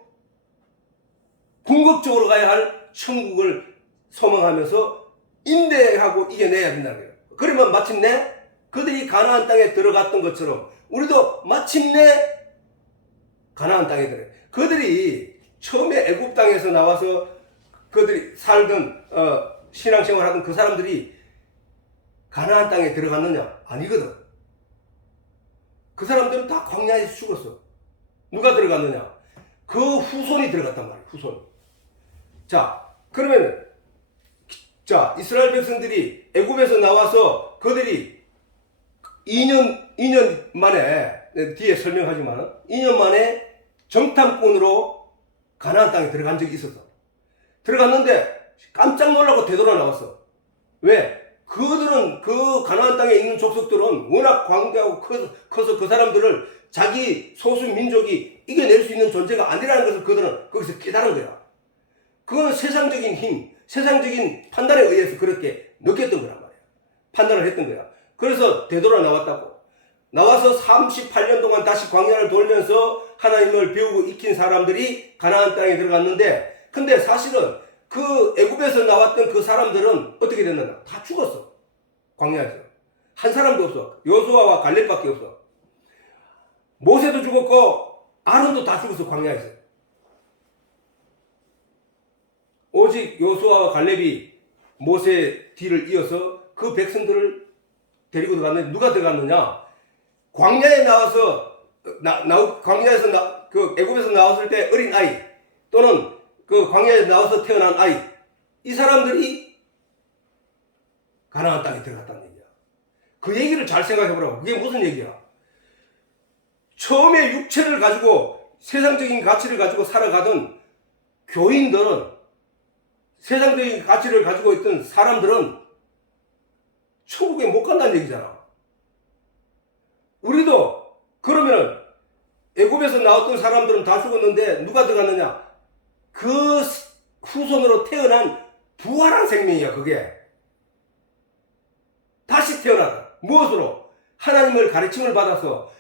궁극적으로 가야 할 천국을 소망하면서 인내하고 이겨내야 된다는 거예요. 그러면 마침내 그들이 가나안 땅에 들어갔던 것처럼 우리도 마침내 가나안 땅에 들어가요. 그들이 처음에 애굽 땅에서 나와서 그들이 살던 신앙생활 하던 그 사람들이 가나안 땅에 들어갔느냐? 아니거든. 그 사람들은 다 광야에서 죽었어. 누가 들어갔느냐? 그 후손이 들어갔단 말이에요. 후손. 자, 그러면 자, 이스라엘 백성들이 애굽에서 나와서 그들이 2년 만에, 뒤에 설명하지만 2년 만에 정탐꾼으로 가나안 땅에 들어간 적이 있었어. 들어갔는데 깜짝 놀라고 되돌아 나왔어. 왜? 그들은 그 가나안 땅에 있는 족속들은 워낙 광대하고 커서 그 사람들을 자기 소수 민족이 이겨낼 수 있는 존재가 아니라는 것을 그들은 거기서 깨달은 거야. 그건 세상적인 힘, 세상적인 판단에 의해서 그렇게 느꼈던 거란 말이야. 판단을 했던 거야. 그래서 되돌아 나왔다고. 나와서 38년 동안 다시 광야를 돌면서 하나님을 배우고 익힌 사람들이 가나안 땅에 들어갔는데, 근데 사실은 그 애굽에서 나왔던 그 사람들은 어떻게 됐느냐? 다 죽었어. 광야에서. 한 사람도 없어. 여호수아와 갈렙밖에 없어. 모세도 죽었고 아론도 다 죽었어. 광야에서. 오직 여호수아와 갈렙이 모세 뒤를 이어서 그 백성들을 데리고 들어갔는데 누가 들어갔느냐? 광야에 나와서 광야에서 그 애굽에서 나왔을 때 어린 아이 또는 그 광야에서 나와서 태어난 아이, 이 사람들이 가나안 땅에 들어갔다는 얘기야. 그 얘기를 잘 생각해 보라고. 그게 무슨 얘기야? 처음에 육체를 가지고 세상적인 가치를 가지고 살아가던 교인들은, 세상적인 가치를 가지고 있던 사람들은 천국에 못 간다는 얘기잖아. 우리도 그러면은 애굽에서 나왔던 사람들은 다 죽었는데 누가 들어갔느냐? 그 후손으로 태어난 부활한 생명이야. 그게 다시 태어나다. 무엇으로? 하나님을 가르침을 받아서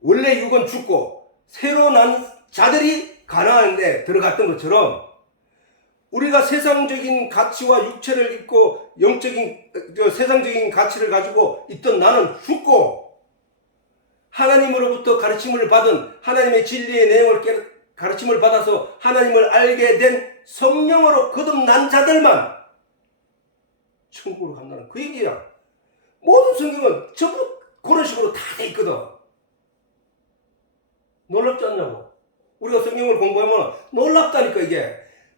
원래 육은 죽고 새로 난 자들이 가나안에 들어갔던 것처럼 우리가 세상적인 가치와 육체를 입고 영적인 세상적인 가치를 가지고 있던 나는 죽고 하나님으로부터 가르침을 받은 하나님의 진리의 내용을 가르침을 받아서 하나님을 알게 된 성령으로 거듭난 자들만 천국으로 간다는 그 얘기야. 모든 성경은 전부 그런 식으로 다 돼 있거든. 놀랍지 않냐고. 우리가 성경을 공부하면 놀랍다니까. 이게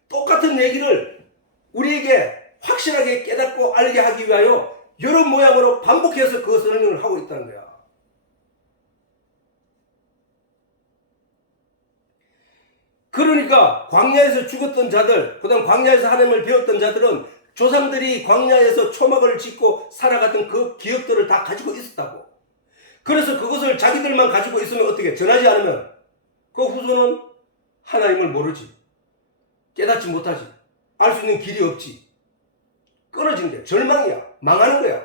똑같은 얘기를 우리에게 확실하게 깨닫고 알게 하기 위하여 여러 모양으로 반복해서 그 설명을 하고 있다는 거야. 그러니까 광야에서 죽었던 자들, 그 다음 광야에서 하나님을 배웠던 자들은 조상들이 광야에서 초막을 짓고 살아갔던 그 기억들을 다 가지고 있었다고. 그래서 그것을 자기들만 가지고 있으면 어떻게? 전하지 않으면 그 후손은 하나님을 모르지, 깨닫지 못하지, 알 수 있는 길이 없지, 끊어지는 거야. 절망이야. 망하는 거야.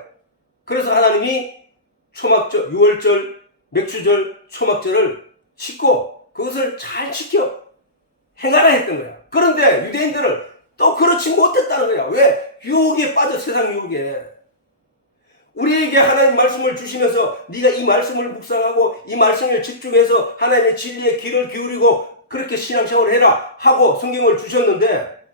그래서 하나님이 초막절, 유월절, 맥추절, 초막절을 짓고 그것을 잘 지켜 행하라 했던 거야. 그런데 유대인들은 또 그렇지 못했다는 거야. 왜? 유혹에 빠져. 세상 유혹에. 우리에게 하나님 말씀을 주시면서 네가 이 말씀을 묵상하고 이 말씀을 집중해서 하나님의 진리에 귀를 기울이고 그렇게 신앙생활을 해라 하고 성경을 주셨는데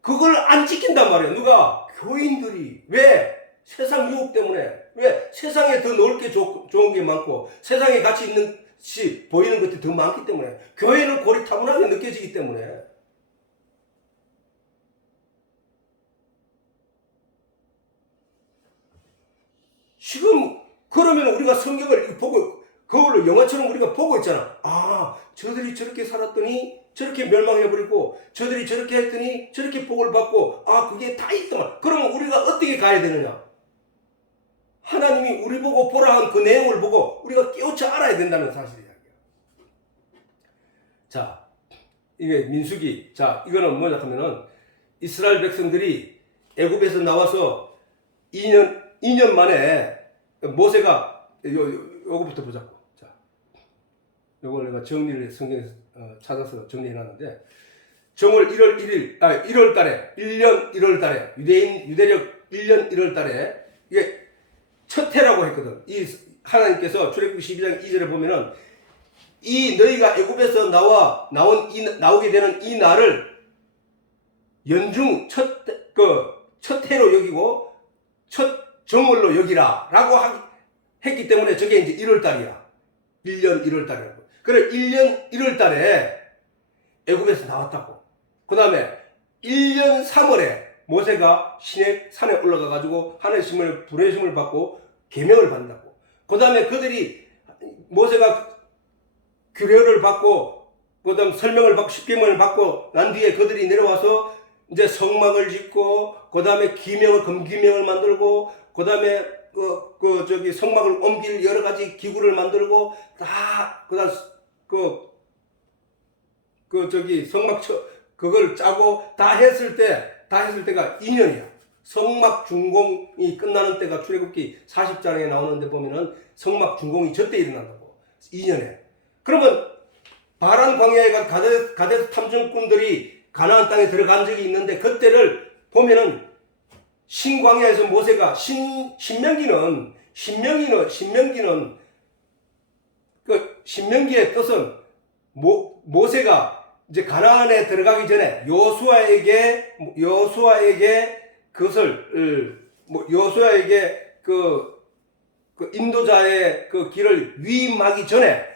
그걸 안 지킨단 말이야. 누가? 교인들이. 왜? 세상 유혹 때문에. 왜? 세상에 더 넓게 좋은 게 많고 세상에 가치 있는 시 보이는 것들이 더 많기 때문에, 교회는 고리타분하게 느껴지기 때문에. 지금 그러면 우리가 성경을 보고 그걸로 영화처럼 우리가 보고 있잖아. 아, 저들이 저렇게 살았더니 저렇게 멸망해버리고 저들이 저렇게 했더니 저렇게 복을 받고, 아, 그게 다 있더만. 그러면 우리가 어떻게 가야 되느냐? 하나님이 우리 보고 보라 한 그 내용을 보고 우리가 깨우쳐 알아야 된다는 사실이야. 자, 이게 민수기. 자, 이거는 뭐냐 하면은 이스라엘 백성들이 애굽에서 나와서 2년 만에 모세가 요거부터 보자고. 자, 요걸 내가 정리를 성경에서 찾아서 정리해놨는데, 정월 1월 달에 1년 1월 달에 유대력 1년 1월 달에 이게 첫 해라고 했거든. 이 하나님께서 출애굽기 12장 2절에 보면은 이 너희가 애굽에서 나오게 되는 이 날을 연중 첫 해로 여기고 첫 정월로 여기라라고 했기 때문에 저게 이제 1월 달이야. 1년 1월 달이라고. 그래 1년 1월 달에 애굽에서 나왔다고. 그 다음에 1년 3월에 모세가 시내 산에 올라가 가지고 하나님의 부르심을 받고 계명을 받는다고. 그 다음에 그들이 모세가 규례를 받고 그다음 설명을 받고 십계명을 받고 난 뒤에 그들이 내려와서 이제 성막을 짓고 그다음에 금기명을 만들고 그다음에 성막을 옮길 여러 가지 기구를 만들고 다 그다음 성막 그걸 짜고 다 했을 때가 2년이야. 성막 준공이 끝나는 때가 출애굽기 40장에 나오는데 보면은 성막 준공이 저때 일어난다고. 2년에. 그러면 바란 광야에 간 가데스 탐정꾼들이 가나안 땅에 들어간 적이 있는데 그때를 보면은 신광야에서 모세가 신명기는 그 신명기의 뜻은 모세가 이제 가나안에 들어가기 전에 여호수아에게 그것을 여호수아에게 그 인도자의 그 길을 위임하기 전에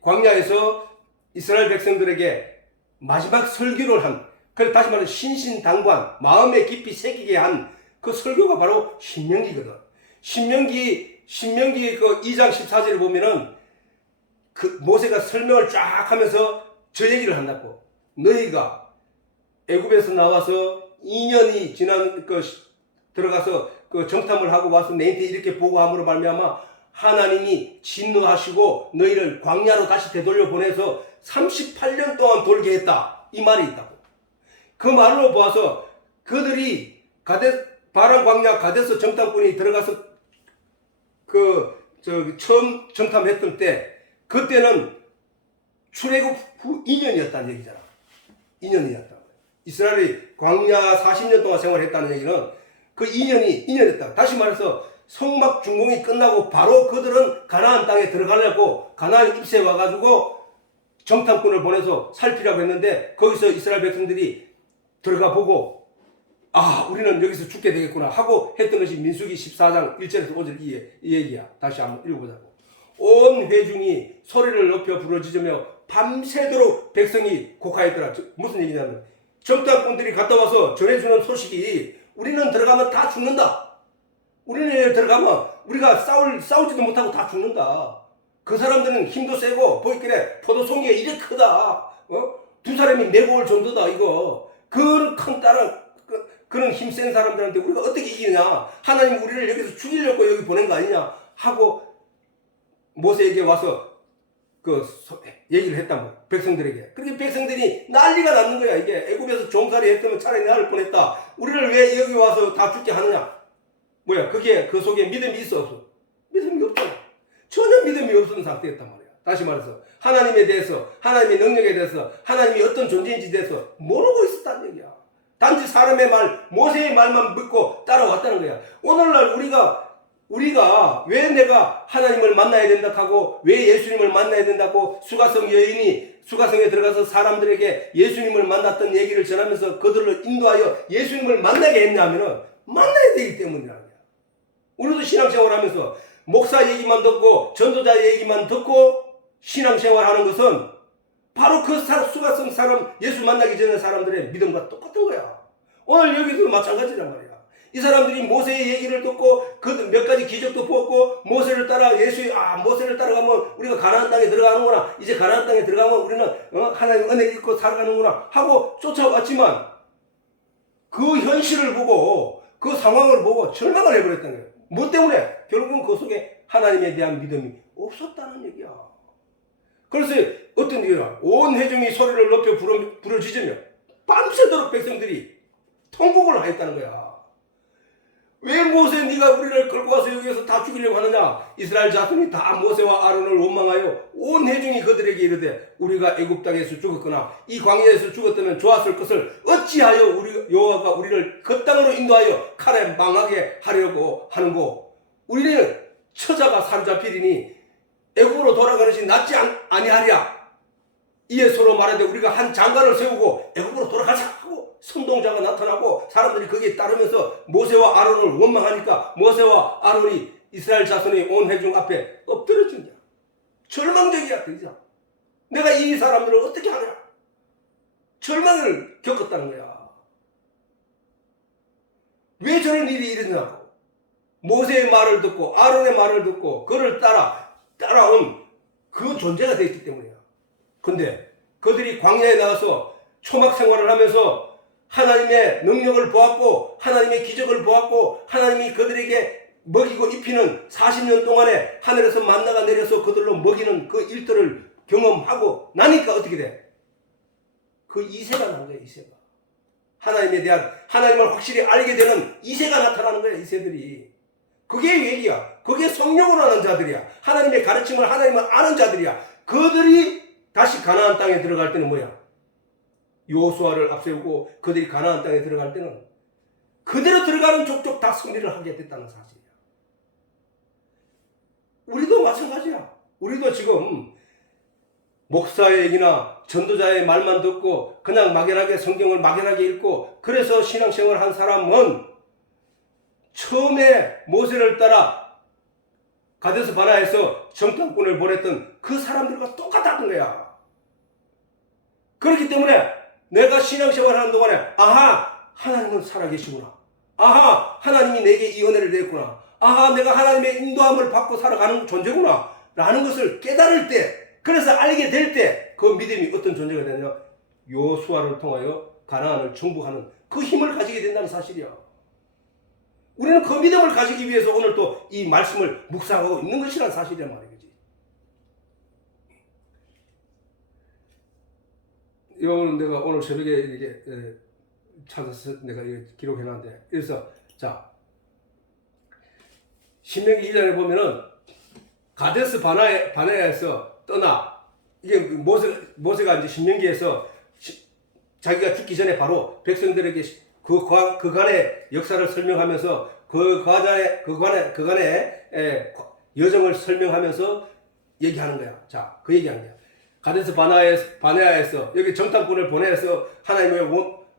광야에서 이스라엘 백성들에게 마지막 설교를 한, 그래서 다시 말해 신신당부한, 마음에 깊이 새기게 한 그 설교가 바로 신명기거든. 신명기 그 2장 14절을 보면은 그 모세가 설명을 쫙 하면서 저 얘기를 한다고. 너희가 애굽에서 나와서 2년이 지난 들어가서 그 정탐을 하고 와서 내한테 이렇게 보고함으로 말미암아 하나님이 진노하시고 너희를 광야로 다시 되돌려 보내서 38년 동안 돌게 했다. 이 말이 있다고. 그 말로 보아서 그들이 바란 광야 가데스 정탐꾼이 들어가서 처음 정탐했던 때 그때는 출애굽 후 2년이었다는 얘기잖아. 2년이었다. 이스라엘이 광야 40년 동안 생활했다는 얘기는 그 2년이었다. 다시 말해서 성막 준공이 끝나고 바로 그들은 가나안 땅에 들어가려고 가나안 입세에 와가지고 정탐꾼을 보내서 살피라고 했는데 거기서 이스라엘 백성들이 들어가 보고 우리는 여기서 죽게 되겠구나 하고 했던 것이 민수기 14장 1절에서 5절 이 얘기야. 다시 한번 읽어보자고. 온 회중이 소리를 높여 부르짖으며 밤새도록 백성이 곡하였더라. 무슨 얘기냐면 정탐꾼들이 갔다 와서 전해주는 소식이 우리는 들어가면 다 죽는다. 우리는 들어가면 우리가 싸우지도 못하고 다 죽는다. 그 사람들은 힘도 세고 보이길래 포도송이가 이래 크다. 두 사람이 메고 올 정도다 이거. 그런 큰 그런 힘센 사람들한테 우리가 어떻게 이기냐. 하나님 우리를 여기서 죽이려고 여기 보낸 거 아니냐 하고 모세에게 와서 얘기를 했단 말이야. 백성들에게. 그렇게 백성들이 난리가 났는 거야. 이게 애굽에서 종살이 했으면 차라리 나를 보냈다. 우리를 왜 여기 와서 다 죽게 하느냐. 그게 그 속에 믿음이 있어 없어? 믿음이 없잖아. 전혀 믿음이 없는 상태였단 말이야. 다시 말해서 하나님에 대해서, 하나님의 능력에 대해서, 하나님이 어떤 존재인지 대해서 모르고 있었다는 얘기야. 단지 사람의 말, 모세의 말만 믿고 따라왔다는 거야. 오늘날 우리가 왜 내가 하나님을 만나야 된다고 하고 왜 예수님을 만나야 된다고 수가성 여인이 수가성에 들어가서 사람들에게 예수님을 만났던 얘기를 전하면서 그들을 인도하여 예수님을 만나게 했냐면은 만나야 되기 때문이라는 거야. 우리도 신앙생활하면서 목사 얘기만 듣고 전도자 얘기만 듣고 신앙생활하는 것은 바로 그 수가성 사람 예수 만나기 전에 사람들의 믿음과 똑같은 거야. 오늘 여기도 마찬가지란 말이야. 이 사람들이 모세의 얘기를 듣고 그 몇 가지 기적도 보고 모세를 따라가면 우리가 가나안 땅에 들어가는구나. 이제 가나안 땅에 들어가면 우리는 하나님 은혜 입고 살아가는구나 하고 쫓아왔지만 그 현실을 보고 그 상황을 보고 절망을 해버렸다는 거예요. 뭐 때문에? 결국은 그 속에 하나님에 대한 믿음이 없었다는 얘기야. 그래서 어떤 얘기냐? 온 회중이 소리를 높여 부르짖으며 밤새도록 백성들이 통곡을 하였다는 거야. 왜 모세 네가 우리를 끌고 와서 여기에서 다 죽이려고 하느냐? 이스라엘 자손이 다 모세와 아론을 원망하여 온 회중이 그들에게 이르되 우리가 애굽 땅에서 죽었거나 이 광야에서 죽었다면 좋았을 것을 어찌하여 우리 여호와가 우리를 그 땅으로 인도하여 칼에 망하게 하려고 하는고? 우리는 처자가 산자필이니 애굽으로 돌아가는 것이 낫지 아니하랴. 이에 서로 말하되 우리가 한 장관을 세우고 애굽으로 돌아가자 하고 선동자가 나타나고 사람들이 거기에 따르면서 모세와 아론을 원망하니까 모세와 아론이 이스라엘 자손의 온 회중 앞에 엎드려진다. 절망적이야. 그죠? 내가 이 사람들을 어떻게 하냐? 절망을 겪었다는 거야. 왜 저런 일이 일어나고 모세의 말을 듣고 아론의 말을 듣고 그를 따라온 그 존재가 되었기 때문이야. 근데 그들이 광야에 나가서 초막 생활을 하면서 하나님의 능력을 보았고 하나님의 기적을 보았고 하나님이 그들에게 먹이고 입히는 40년 동안에 하늘에서 만나가 내려서 그들로 먹이는 그 일들을 경험하고 나니까 어떻게 돼? 그 이세가 나는 거야. 이세가. 하나님에 대한 하나님을 확실히 알게 되는 이세가 나타나는 거야. 이세들이. 그게 얘기야. 그게 성령으로 하는 자들이야. 하나님의 가르침을 하나님을 아는 자들이야. 그들이 다시 가나안 땅에 들어갈 때는 뭐야? 여호수아를 앞세우고 그들이 가나안 땅에 들어갈 때는 그대로 들어가는 족족 다 승리를 하게 됐다는 사실이야. 우리도 마찬가지야. 우리도 지금 목사의 얘기나 전도자의 말만 듣고 그냥 막연하게 성경을 막연하게 읽고 그래서 신앙생활을 한 사람은 처음에 모세를 따라 가데스 바네아에서 정탐꾼을 보냈던 그 사람들과 똑같았던 거야. 그렇기 때문에 내가 신앙생활을 하는 동안에 아하 하나님은 살아계시구나. 아하 하나님이 내게 이 은혜를 냈구나. 아하 내가 하나님의 인도함을 받고 살아가는 존재구나 라는 것을 깨달을 때, 그래서 알게 될 때 그 믿음이 어떤 존재가 되냐, 여호수아를 통하여 가나안을 정복하는 그 힘을 가지게 된다는 사실이야. 우리는 그 믿음을 가지기 위해서 오늘 또 이 말씀을 묵상하고 있는 것이란 사실이란 말이지. 이거는 내가 오늘 새벽에 이렇게 찾아서 내가 기록해놨는데, 그래서 자 신명기 2장에 보면은 가데스 바네아에서 떠나, 이게 모세가 이제 신명기에서 자기가 죽기 전에 바로 백성들에게 그간의 역사를 설명하면서 그간의 여정을 설명하면서 얘기하는 거야. 자, 그 얘기하는 거야. 가데스 바네아에서 여기 정탐꾼을 보내서 하나님을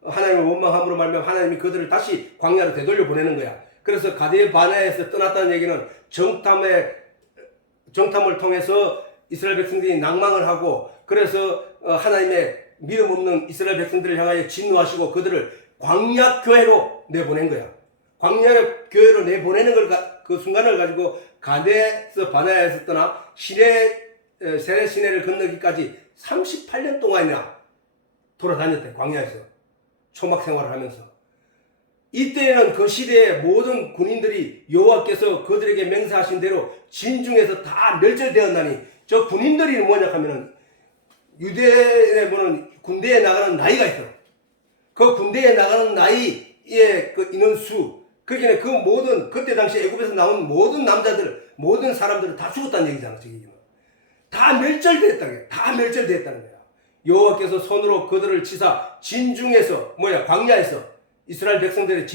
원망함으로 말미암아 하나님이 그들을 다시 광야로 되돌려 보내는 거야. 그래서 가데스 바네아에서 떠났다는 얘기는 정탐을 통해서 이스라엘 백성들이 낭망을 하고, 그래서 하나님의 믿음 없는 이스라엘 백성들을 향하여 진노하시고 그들을 광야 교회로 내보낸 거야. 광야 교회로 내보내는 그 순간을 가지고 가데스 바네아에서 떠나 세례 시내를 건너기까지 38년 동안이나 돌아다녔대. 광야에서 초막 생활을 하면서. 이때에는 그 시대의 모든 군인들이 여호와께서 그들에게 맹세하신 대로 진중에서 다 멸절되었나니, 저 군인들이 뭐냐 하면은 유대에 보는 군대에 나가는 나이가 있어. 그 군대에 나가는 나이의 그 인원수, 그러니까 그 모든 그때 당시 애굽에서 나온 모든 남자들, 모든 사람들은 다 죽었다는 얘기잖아. 저 얘기는 다 멸절됐다는 거야. 여호와께서 손으로 그들을 치사 진중에서 광야에서 이스라엘 백성들의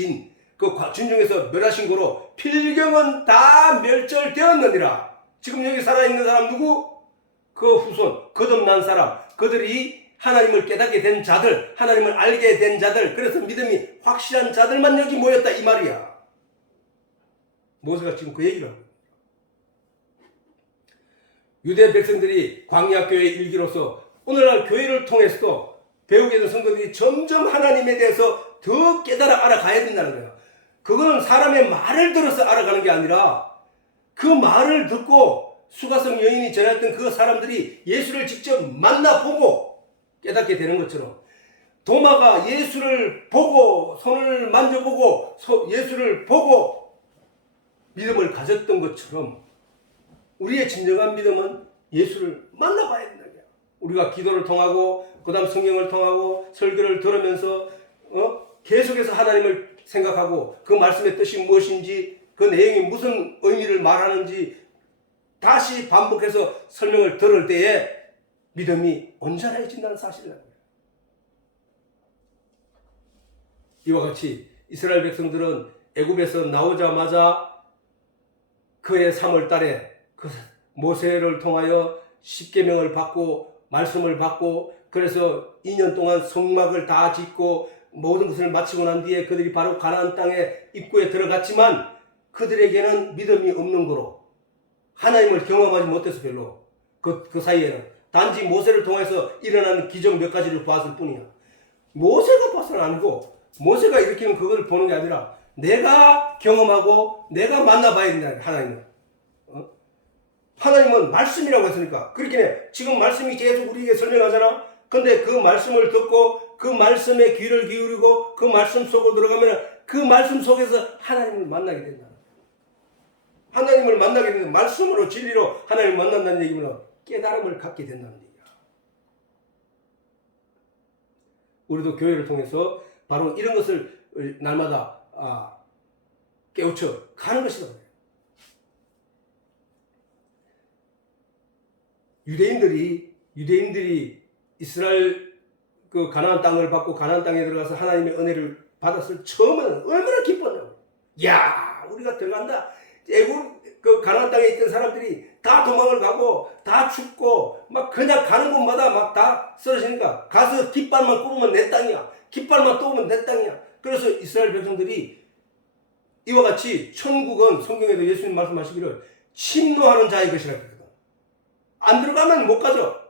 그 진중에서 멸하신 거로 필경은 다 멸절되었느니라. 지금 여기 살아있는 사람 누구? 그 후손, 거듭난 사람, 그들이 하나님을 깨닫게 된 자들, 하나님을 알게 된 자들, 그래서 믿음이 확실한 자들만 여기 모였다 이 말이야. 모세가 지금 그 얘기를 하고 있어요. 유대 백성들이 광야교회의 일기로서 오늘날 교회를 통해서도 배우게 된 성도들이 점점 하나님에 대해서 더 깨달아 알아가야 된다는 거야. 그거는 사람의 말을 들어서 알아가는 게 아니라 그 말을 듣고 수가성 여인이 전했던 그 사람들이 예수를 직접 만나보고 깨닫게 되는 것처럼, 도마가 예수를 보고 손을 만져보고 예수를 보고 믿음을 가졌던 것처럼 우리의 진정한 믿음은 예수를 만나봐야 된다. 우리가 기도를 통하고 그다음 성경을 통하고 설교를 들으면서 계속해서 하나님을 생각하고 그 말씀의 뜻이 무엇인지 그 내용이 무슨 의미를 말하는지 다시 반복해서 설명을 들을 때에 믿음이 온전해진다는 사실이라는 거예요. 이와 같이 이스라엘 백성들은 애굽에서 나오자마자 그해 3월 달에 그 모세를 통하여 십계명을 받고 말씀을 받고 그래서 2년 동안 성막을 다 짓고 모든 것을 마치고 난 뒤에 그들이 바로 가나안 땅의 입구에 들어갔지만 그들에게는 믿음이 없는 거로 하나님을 경험하지 못해서 별로 그 사이에는 단지 모세를 통해서 일어나는 기적 몇 가지를 봤을 뿐이야. 모세가 봐서는 아니고 모세가 일으키는 그걸 보는 게 아니라 내가 경험하고 내가 만나봐야 된다. 하나님은 하나님은 말씀이라고 했으니까 그렇게 지금 말씀이 계속 우리에게 설명하잖아. 근데 그 말씀을 듣고 그 말씀에 귀를 기울이고 그 말씀 속으로 들어가면 그 말씀 속에서 하나님을 만나게 된다. 하나님을 만나게 되는 말씀으로 진리로 하나님을 만난다는 얘기는 깨달음을 갖게 된다는 얘기야. 우리도 교회를 통해서 바로 이런 것을 날마다 깨우쳐 가는 것이다. 유대인들이 이스라엘 그 가나안 땅을 받고 가나안 땅에 들어가서 하나님의 은혜를 받았을 처음에는 얼마나 기뻤냐고. 야, 우리가 들어간다. 애굽 그 가나안 땅에 있던 사람들이 다 도망을 가고 다 죽고 막 그냥 가는 곳마다 막 다 쓰러지니까 가서 깃발만 꼽으면 내 땅이야. 깃발만 꼽으면 내 땅이야. 그래서 이스라엘 백성들이 이와 같이 천국은 성경에도 예수님 말씀하시기를 침노하는 자의 것이라 그랬거든. 안 들어가면 못 가죠.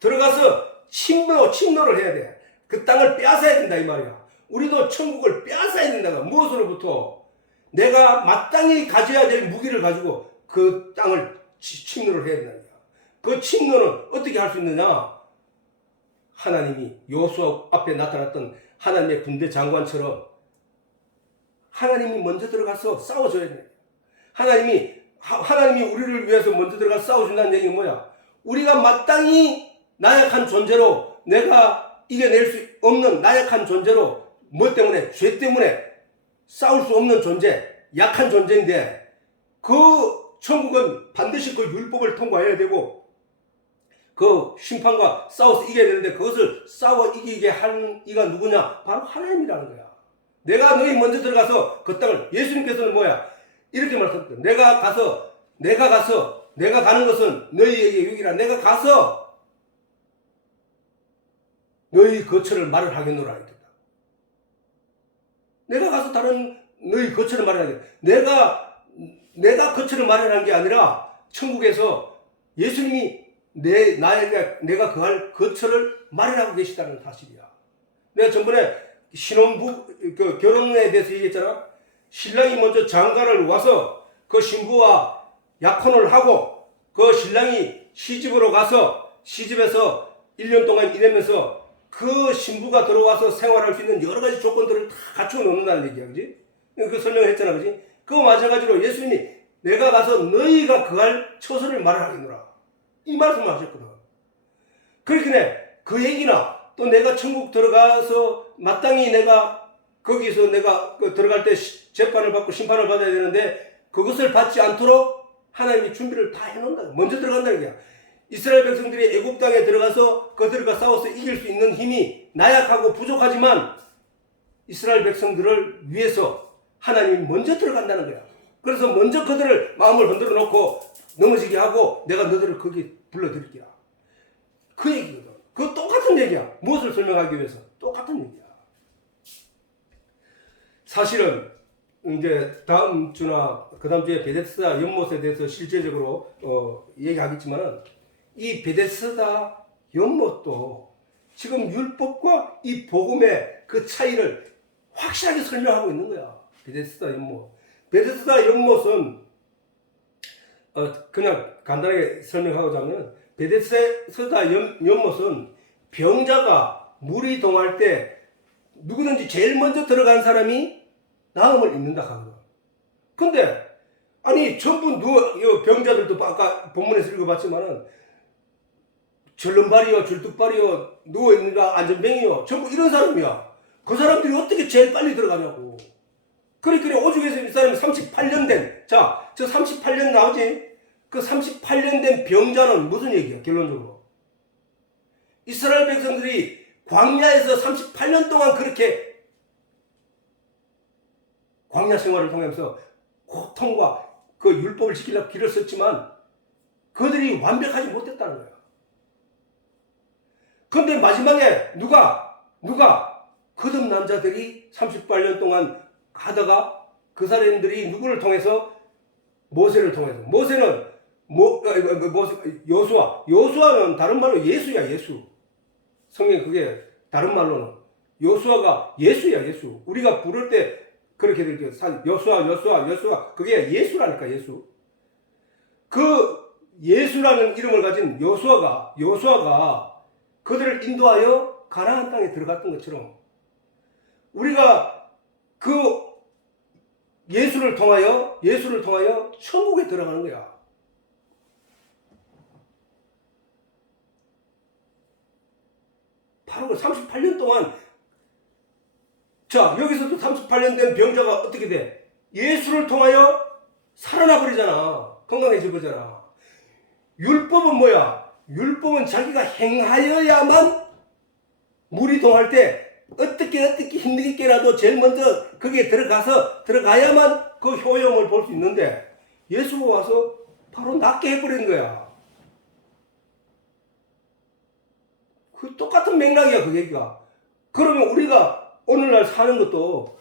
들어가서 침노를 해야 돼. 그 땅을 빼앗아야 된다 이 말이야. 우리도 천국을 빼앗아야 된다. 무엇으로부터? 내가 마땅히 가져야 될 무기를 가지고 그 땅을 침노를 해야 된다. 그 침노는 어떻게 할 수 있느냐? 하나님이 여호수아 앞에 나타났던 하나님의 군대 장관처럼 하나님이 먼저 들어가서 싸워줘야 돼. 하나님이 우리를 위해서 먼저 들어가서 싸워준다는 얘기는 뭐야? 우리가 마땅히 나약한 존재로 내가 이겨낼 수 없는 나약한 존재로 뭐 때문에? 죄 때문에 싸울 수 없는 존재, 약한 존재인데 그 천국은 반드시 그 율법을 통과해야 되고 그 심판과 싸워서 이겨야 되는데 그것을 싸워 이기게 한 이가 누구냐? 바로 하나님이라는 거야. 내가 너희 먼저 들어가서 그 땅을 예수님께서는 뭐야? 이렇게 말씀했거든. 내가 가는 것은 너희에게 유익이라. 내가 가서 너희 거처를 말을 하겠노라 했다. 내가 가서 다른 너희 거처를 마련하게. 내가 거처를 마련한 게 아니라 천국에서 예수님이 내가 거할 거처를 마련하고 계시다는 사실이야. 내가 전번에 신혼부 결혼에 대해서 얘기했잖아. 신랑이 먼저 장가를 와서 그 신부와 약혼을 하고 그 신랑이 시집으로 가서 시집에서 1년 동안 일하면서 그 신부가 들어와서 생활할 수 있는 여러 가지 조건들을 다 갖추어 놓는다는 얘기야. 그지? 그 설명을 했잖아. 그지? 그거 마찬가지로 예수님이 내가 가서 너희가 거할 처소를 말하겠노라. 이 말씀을 하셨거든. 그렇게 그 얘기나 또 내가 천국 들어가서 마땅히 내가 거기서 내가 들어갈 때 재판을 받고 심판을 받아야 되는데 그것을 받지 않도록 하나님이 준비를 다 해놓는다. 먼저 들어간다는 거야. 이스라엘 백성들이 애굽 땅에 들어가서 그들과 싸워서 이길 수 있는 힘이 나약하고 부족하지만 이스라엘 백성들을 위해서 하나님이 먼저 들어간다는 거야. 그래서 먼저 그들을 마음을 흔들어 놓고 넘어지게 하고 내가 너들을 거기 불러들일게야. 그 얘기거든. 그 똑같은 얘기야. 무엇을 설명하기 위해서? 똑같은 얘기야. 사실은 이제 다음 주나 그 다음 주에 베데스다 연못에 대해서 실제적으로 얘기하겠지만은 이 베데스다 연못도 지금 율법과 이 복음의 그 차이를 확실하게 설명하고 있는 거야. 베데스다 연못. 베데스다 연못은 그냥 간단하게 설명하고자 하면 베데스다 연못은 병자가 물이 동할 때 누구든지 제일 먼저 들어간 사람이 나음을 입는다 하거든. 근데 아니 전부 병자들도 아까 본문에서 읽어봤지만은 절름발이요, 줄뚝발이요, 누워있는가 안전뱅이요, 전부 이런 사람이야. 그 사람들이 어떻게 제일 빨리 들어가냐고. 그래 오죽해서 이 사람이 38년 된, 자, 저 38년 나오지? 그 38년 된 병자는 무슨 얘기야, 결론적으로? 이스라엘 백성들이 광야에서 38년 동안 그렇게 광야 생활을 통하면서 고통과 그 율법을 지키려고 길을 썼지만 그들이 완벽하지 못했다는 거야. 그런데 마지막에 누가 거듭 남자들이 38년 동안 하다가 그 사람들이 누구를 통해서? 모세를 통해서. 모세는 여수아는 다른 말로 예수야, 예수. 성경 그게 다른 말로는 여수아가 예수야, 예수. 우리가 부를 때 그렇게 들죠. 여수아 그게 예수라니까, 예수. 그 예수라는 이름을 가진 여수아가 그들을 인도하여 가나안 땅에 들어갔던 것처럼 우리가 그 예수를 통하여 천국에 들어가는 거야. 바로 38년 동안, 자, 여기서도 38년 된 병자가 어떻게 돼? 예수를 통하여 살아나 버리잖아. 건강해져 버리잖아. 율법은 뭐야? 율법은 자기가 행하여야만, 물이 동할 때 어떻게 힘들게라도 제일 먼저 거기에 들어가야만 그 효용을 볼 수 있는데, 예수가 와서 바로 낫게 해버린 거야. 그 똑같은 맥락이야, 그 얘기가. 그러면 우리가 오늘날 사는 것도,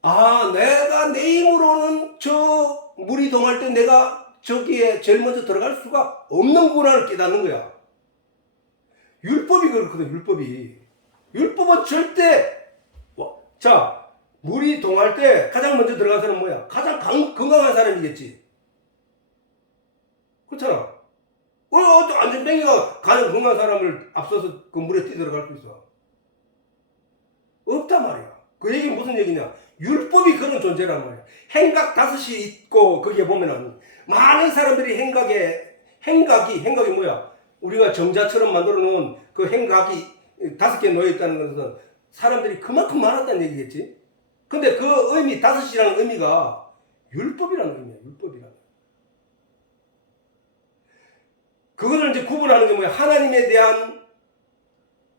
내가 내 힘으로는 저 물이 동할 때 내가 저기에 제일 먼저 들어갈 수가 없는구나를 깨닫는 거야. 율법이 그렇거든, 율법은 절대, 자, 물이 동할 때 가장 먼저 들어간 사람은 뭐야? 가장 건강한 사람이겠지. 그렇잖아. 안전뱅이가 가장 건강한 사람을 앞서서 그 물에 뛰어들어갈 수 있어? 없단 말이야. 그 얘기는 무슨 얘기냐? 율법이 그런 존재란 말이야. 행각 5이 있고, 거기에 보면은 많은 사람들이 행각이 뭐야? 우리가 정자처럼 만들어 놓은 그 행각이 5개 놓여 있다는 것은 사람들이 그만큼 많았다는 얘기겠지? 근데 그 의미, 5이라는 의미가 율법이라는 의미야, 율법이라는. 그거를 이제 구분하는 게 뭐야? 하나님에 대한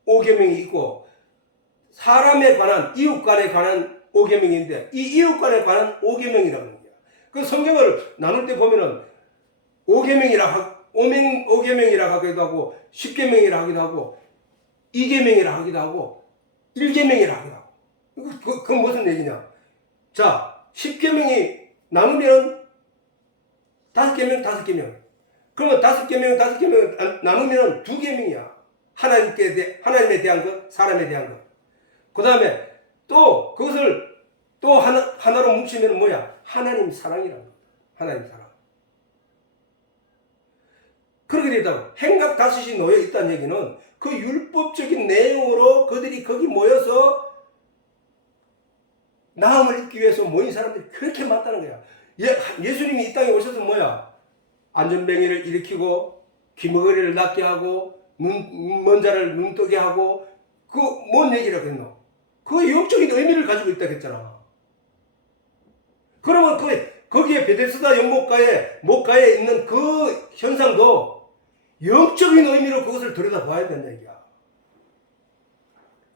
5계명이 있고, 사람에 관한, 이웃 간에 관한 5계명인데, 이 이웃 간에 관한 5계명이라는 거야. 그 성경을 나눌 때 보면은 5계명이라 하기도 하고, 10계명이라 하기도 하고, 2계명이라 하기도 하고, 1계명이라 하기도 하고. 그건 무슨 얘기냐? 자, 10계명이 남으면 5계명. 그러면 5계명 남으면 2계명이야. 하나님에 대한 것, 사람에 대한 것. 그 다음에 또 그것을 또 하나로 뭉치면 뭐야? 하나님 사랑이라는 거야. 하나님 사랑. 그렇게 되다고 행각 5이 놓여 있다는 얘기는 그 율법적인 내용으로 그들이 거기 모여서 나음을 입기 위해서 모인 사람들이 그렇게 많다는 거야. 예수님이 이 땅에 오셔서 뭐야? 안전뱅이를 일으키고 귀머거리를 낫게 하고 먼 자를 눈뜨게 하고 그 뭔 얘기라고 했노? 그 영적인 의미를 가지고 있다고 했잖아. 그러면 거기에 베데스다 목가에 있는 그 현상도 영적인 의미로 그것을 들여다봐야 된다는 얘기야.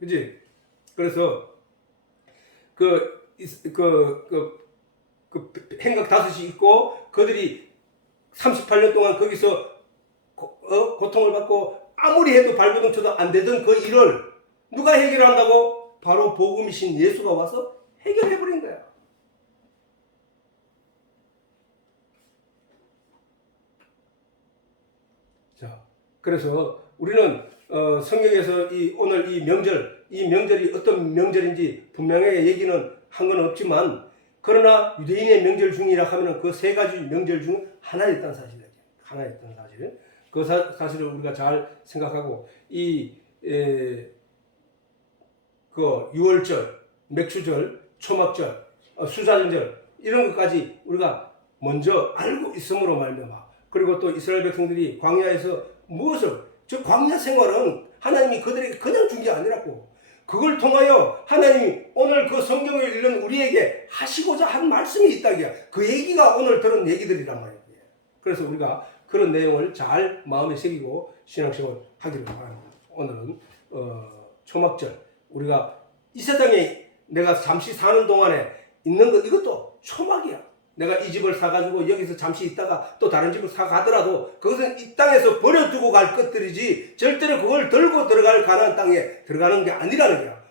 그치? 그래서 행각 5이 있고 그들이 38년 동안 거기서 고통을 받고 아무리 해도 발버둥 쳐도 안 되던 그 일을 누가 해결한다고? 바로 복음이신 예수가 와서 해결해버린 거야. 자, 그래서 우리는 성경에서 오늘 이 명절이 어떤 명절인지 분명하게 얘기는 한 건 없지만, 그러나 유대인의 명절 중이라 하면은 그 3가지 명절 중 하나였다는 사실이죠. 하나였다는 사실. 그 사실을 우리가 잘 생각하고 그 유월절, 맥추절, 초막절, 수자전절 이런 것까지 우리가 먼저 알고 있음으로 말미암아. 그리고 또 이스라엘 백성들이 광야에서 무엇을 저 광야 생활은 하나님이 그들에게 그냥 준 게 아니라고. 그걸 통하여 하나님이 오늘 그 성경을 읽는 우리에게 하시고자 한 말씀이 있다기야. 그 얘기가 오늘 들은 얘기들이란 말이에요. 그래서 우리가 그런 내용을 잘 마음에 새기고 신앙생활 하기를 바랍니다. 오늘은 초막절, 우리가 이 세상에 내가 잠시 사는 동안에 있는 것, 이것도 초막이야. 내가 이 집을 사가지고 여기서 잠시 있다가 또 다른 집을 사가더라도 그것은 이 땅에서 버려두고 갈 것들이지 절대로 그걸 들고 들어갈 가나안 땅에 들어가는 게 아니라는 거야.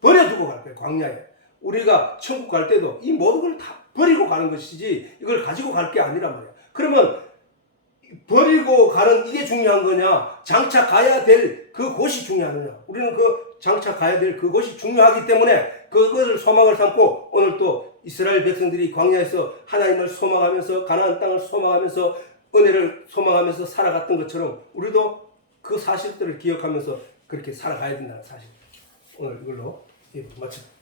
버려두고 갈 거야. 광야에. 우리가 천국 갈 때도 이 모든 걸 다 버리고 가는 것이지 이걸 가지고 갈 게 아니란 말이야. 그러면 버리고 가는 이게 중요한 거냐, 장차 가야 될 그곳이 중요하느냐. 우리는 그 장차 가야 될 그곳이 중요하기 때문에 그것을 소망을 삼고 오늘 또 이스라엘 백성들이 광야에서 하나님을 소망하면서 가나안 땅을 소망하면서 은혜를 소망하면서 살아갔던 것처럼 우리도 그 사실들을 기억하면서 그렇게 살아가야 된다는 사실. 오늘 이걸로 마칩니다.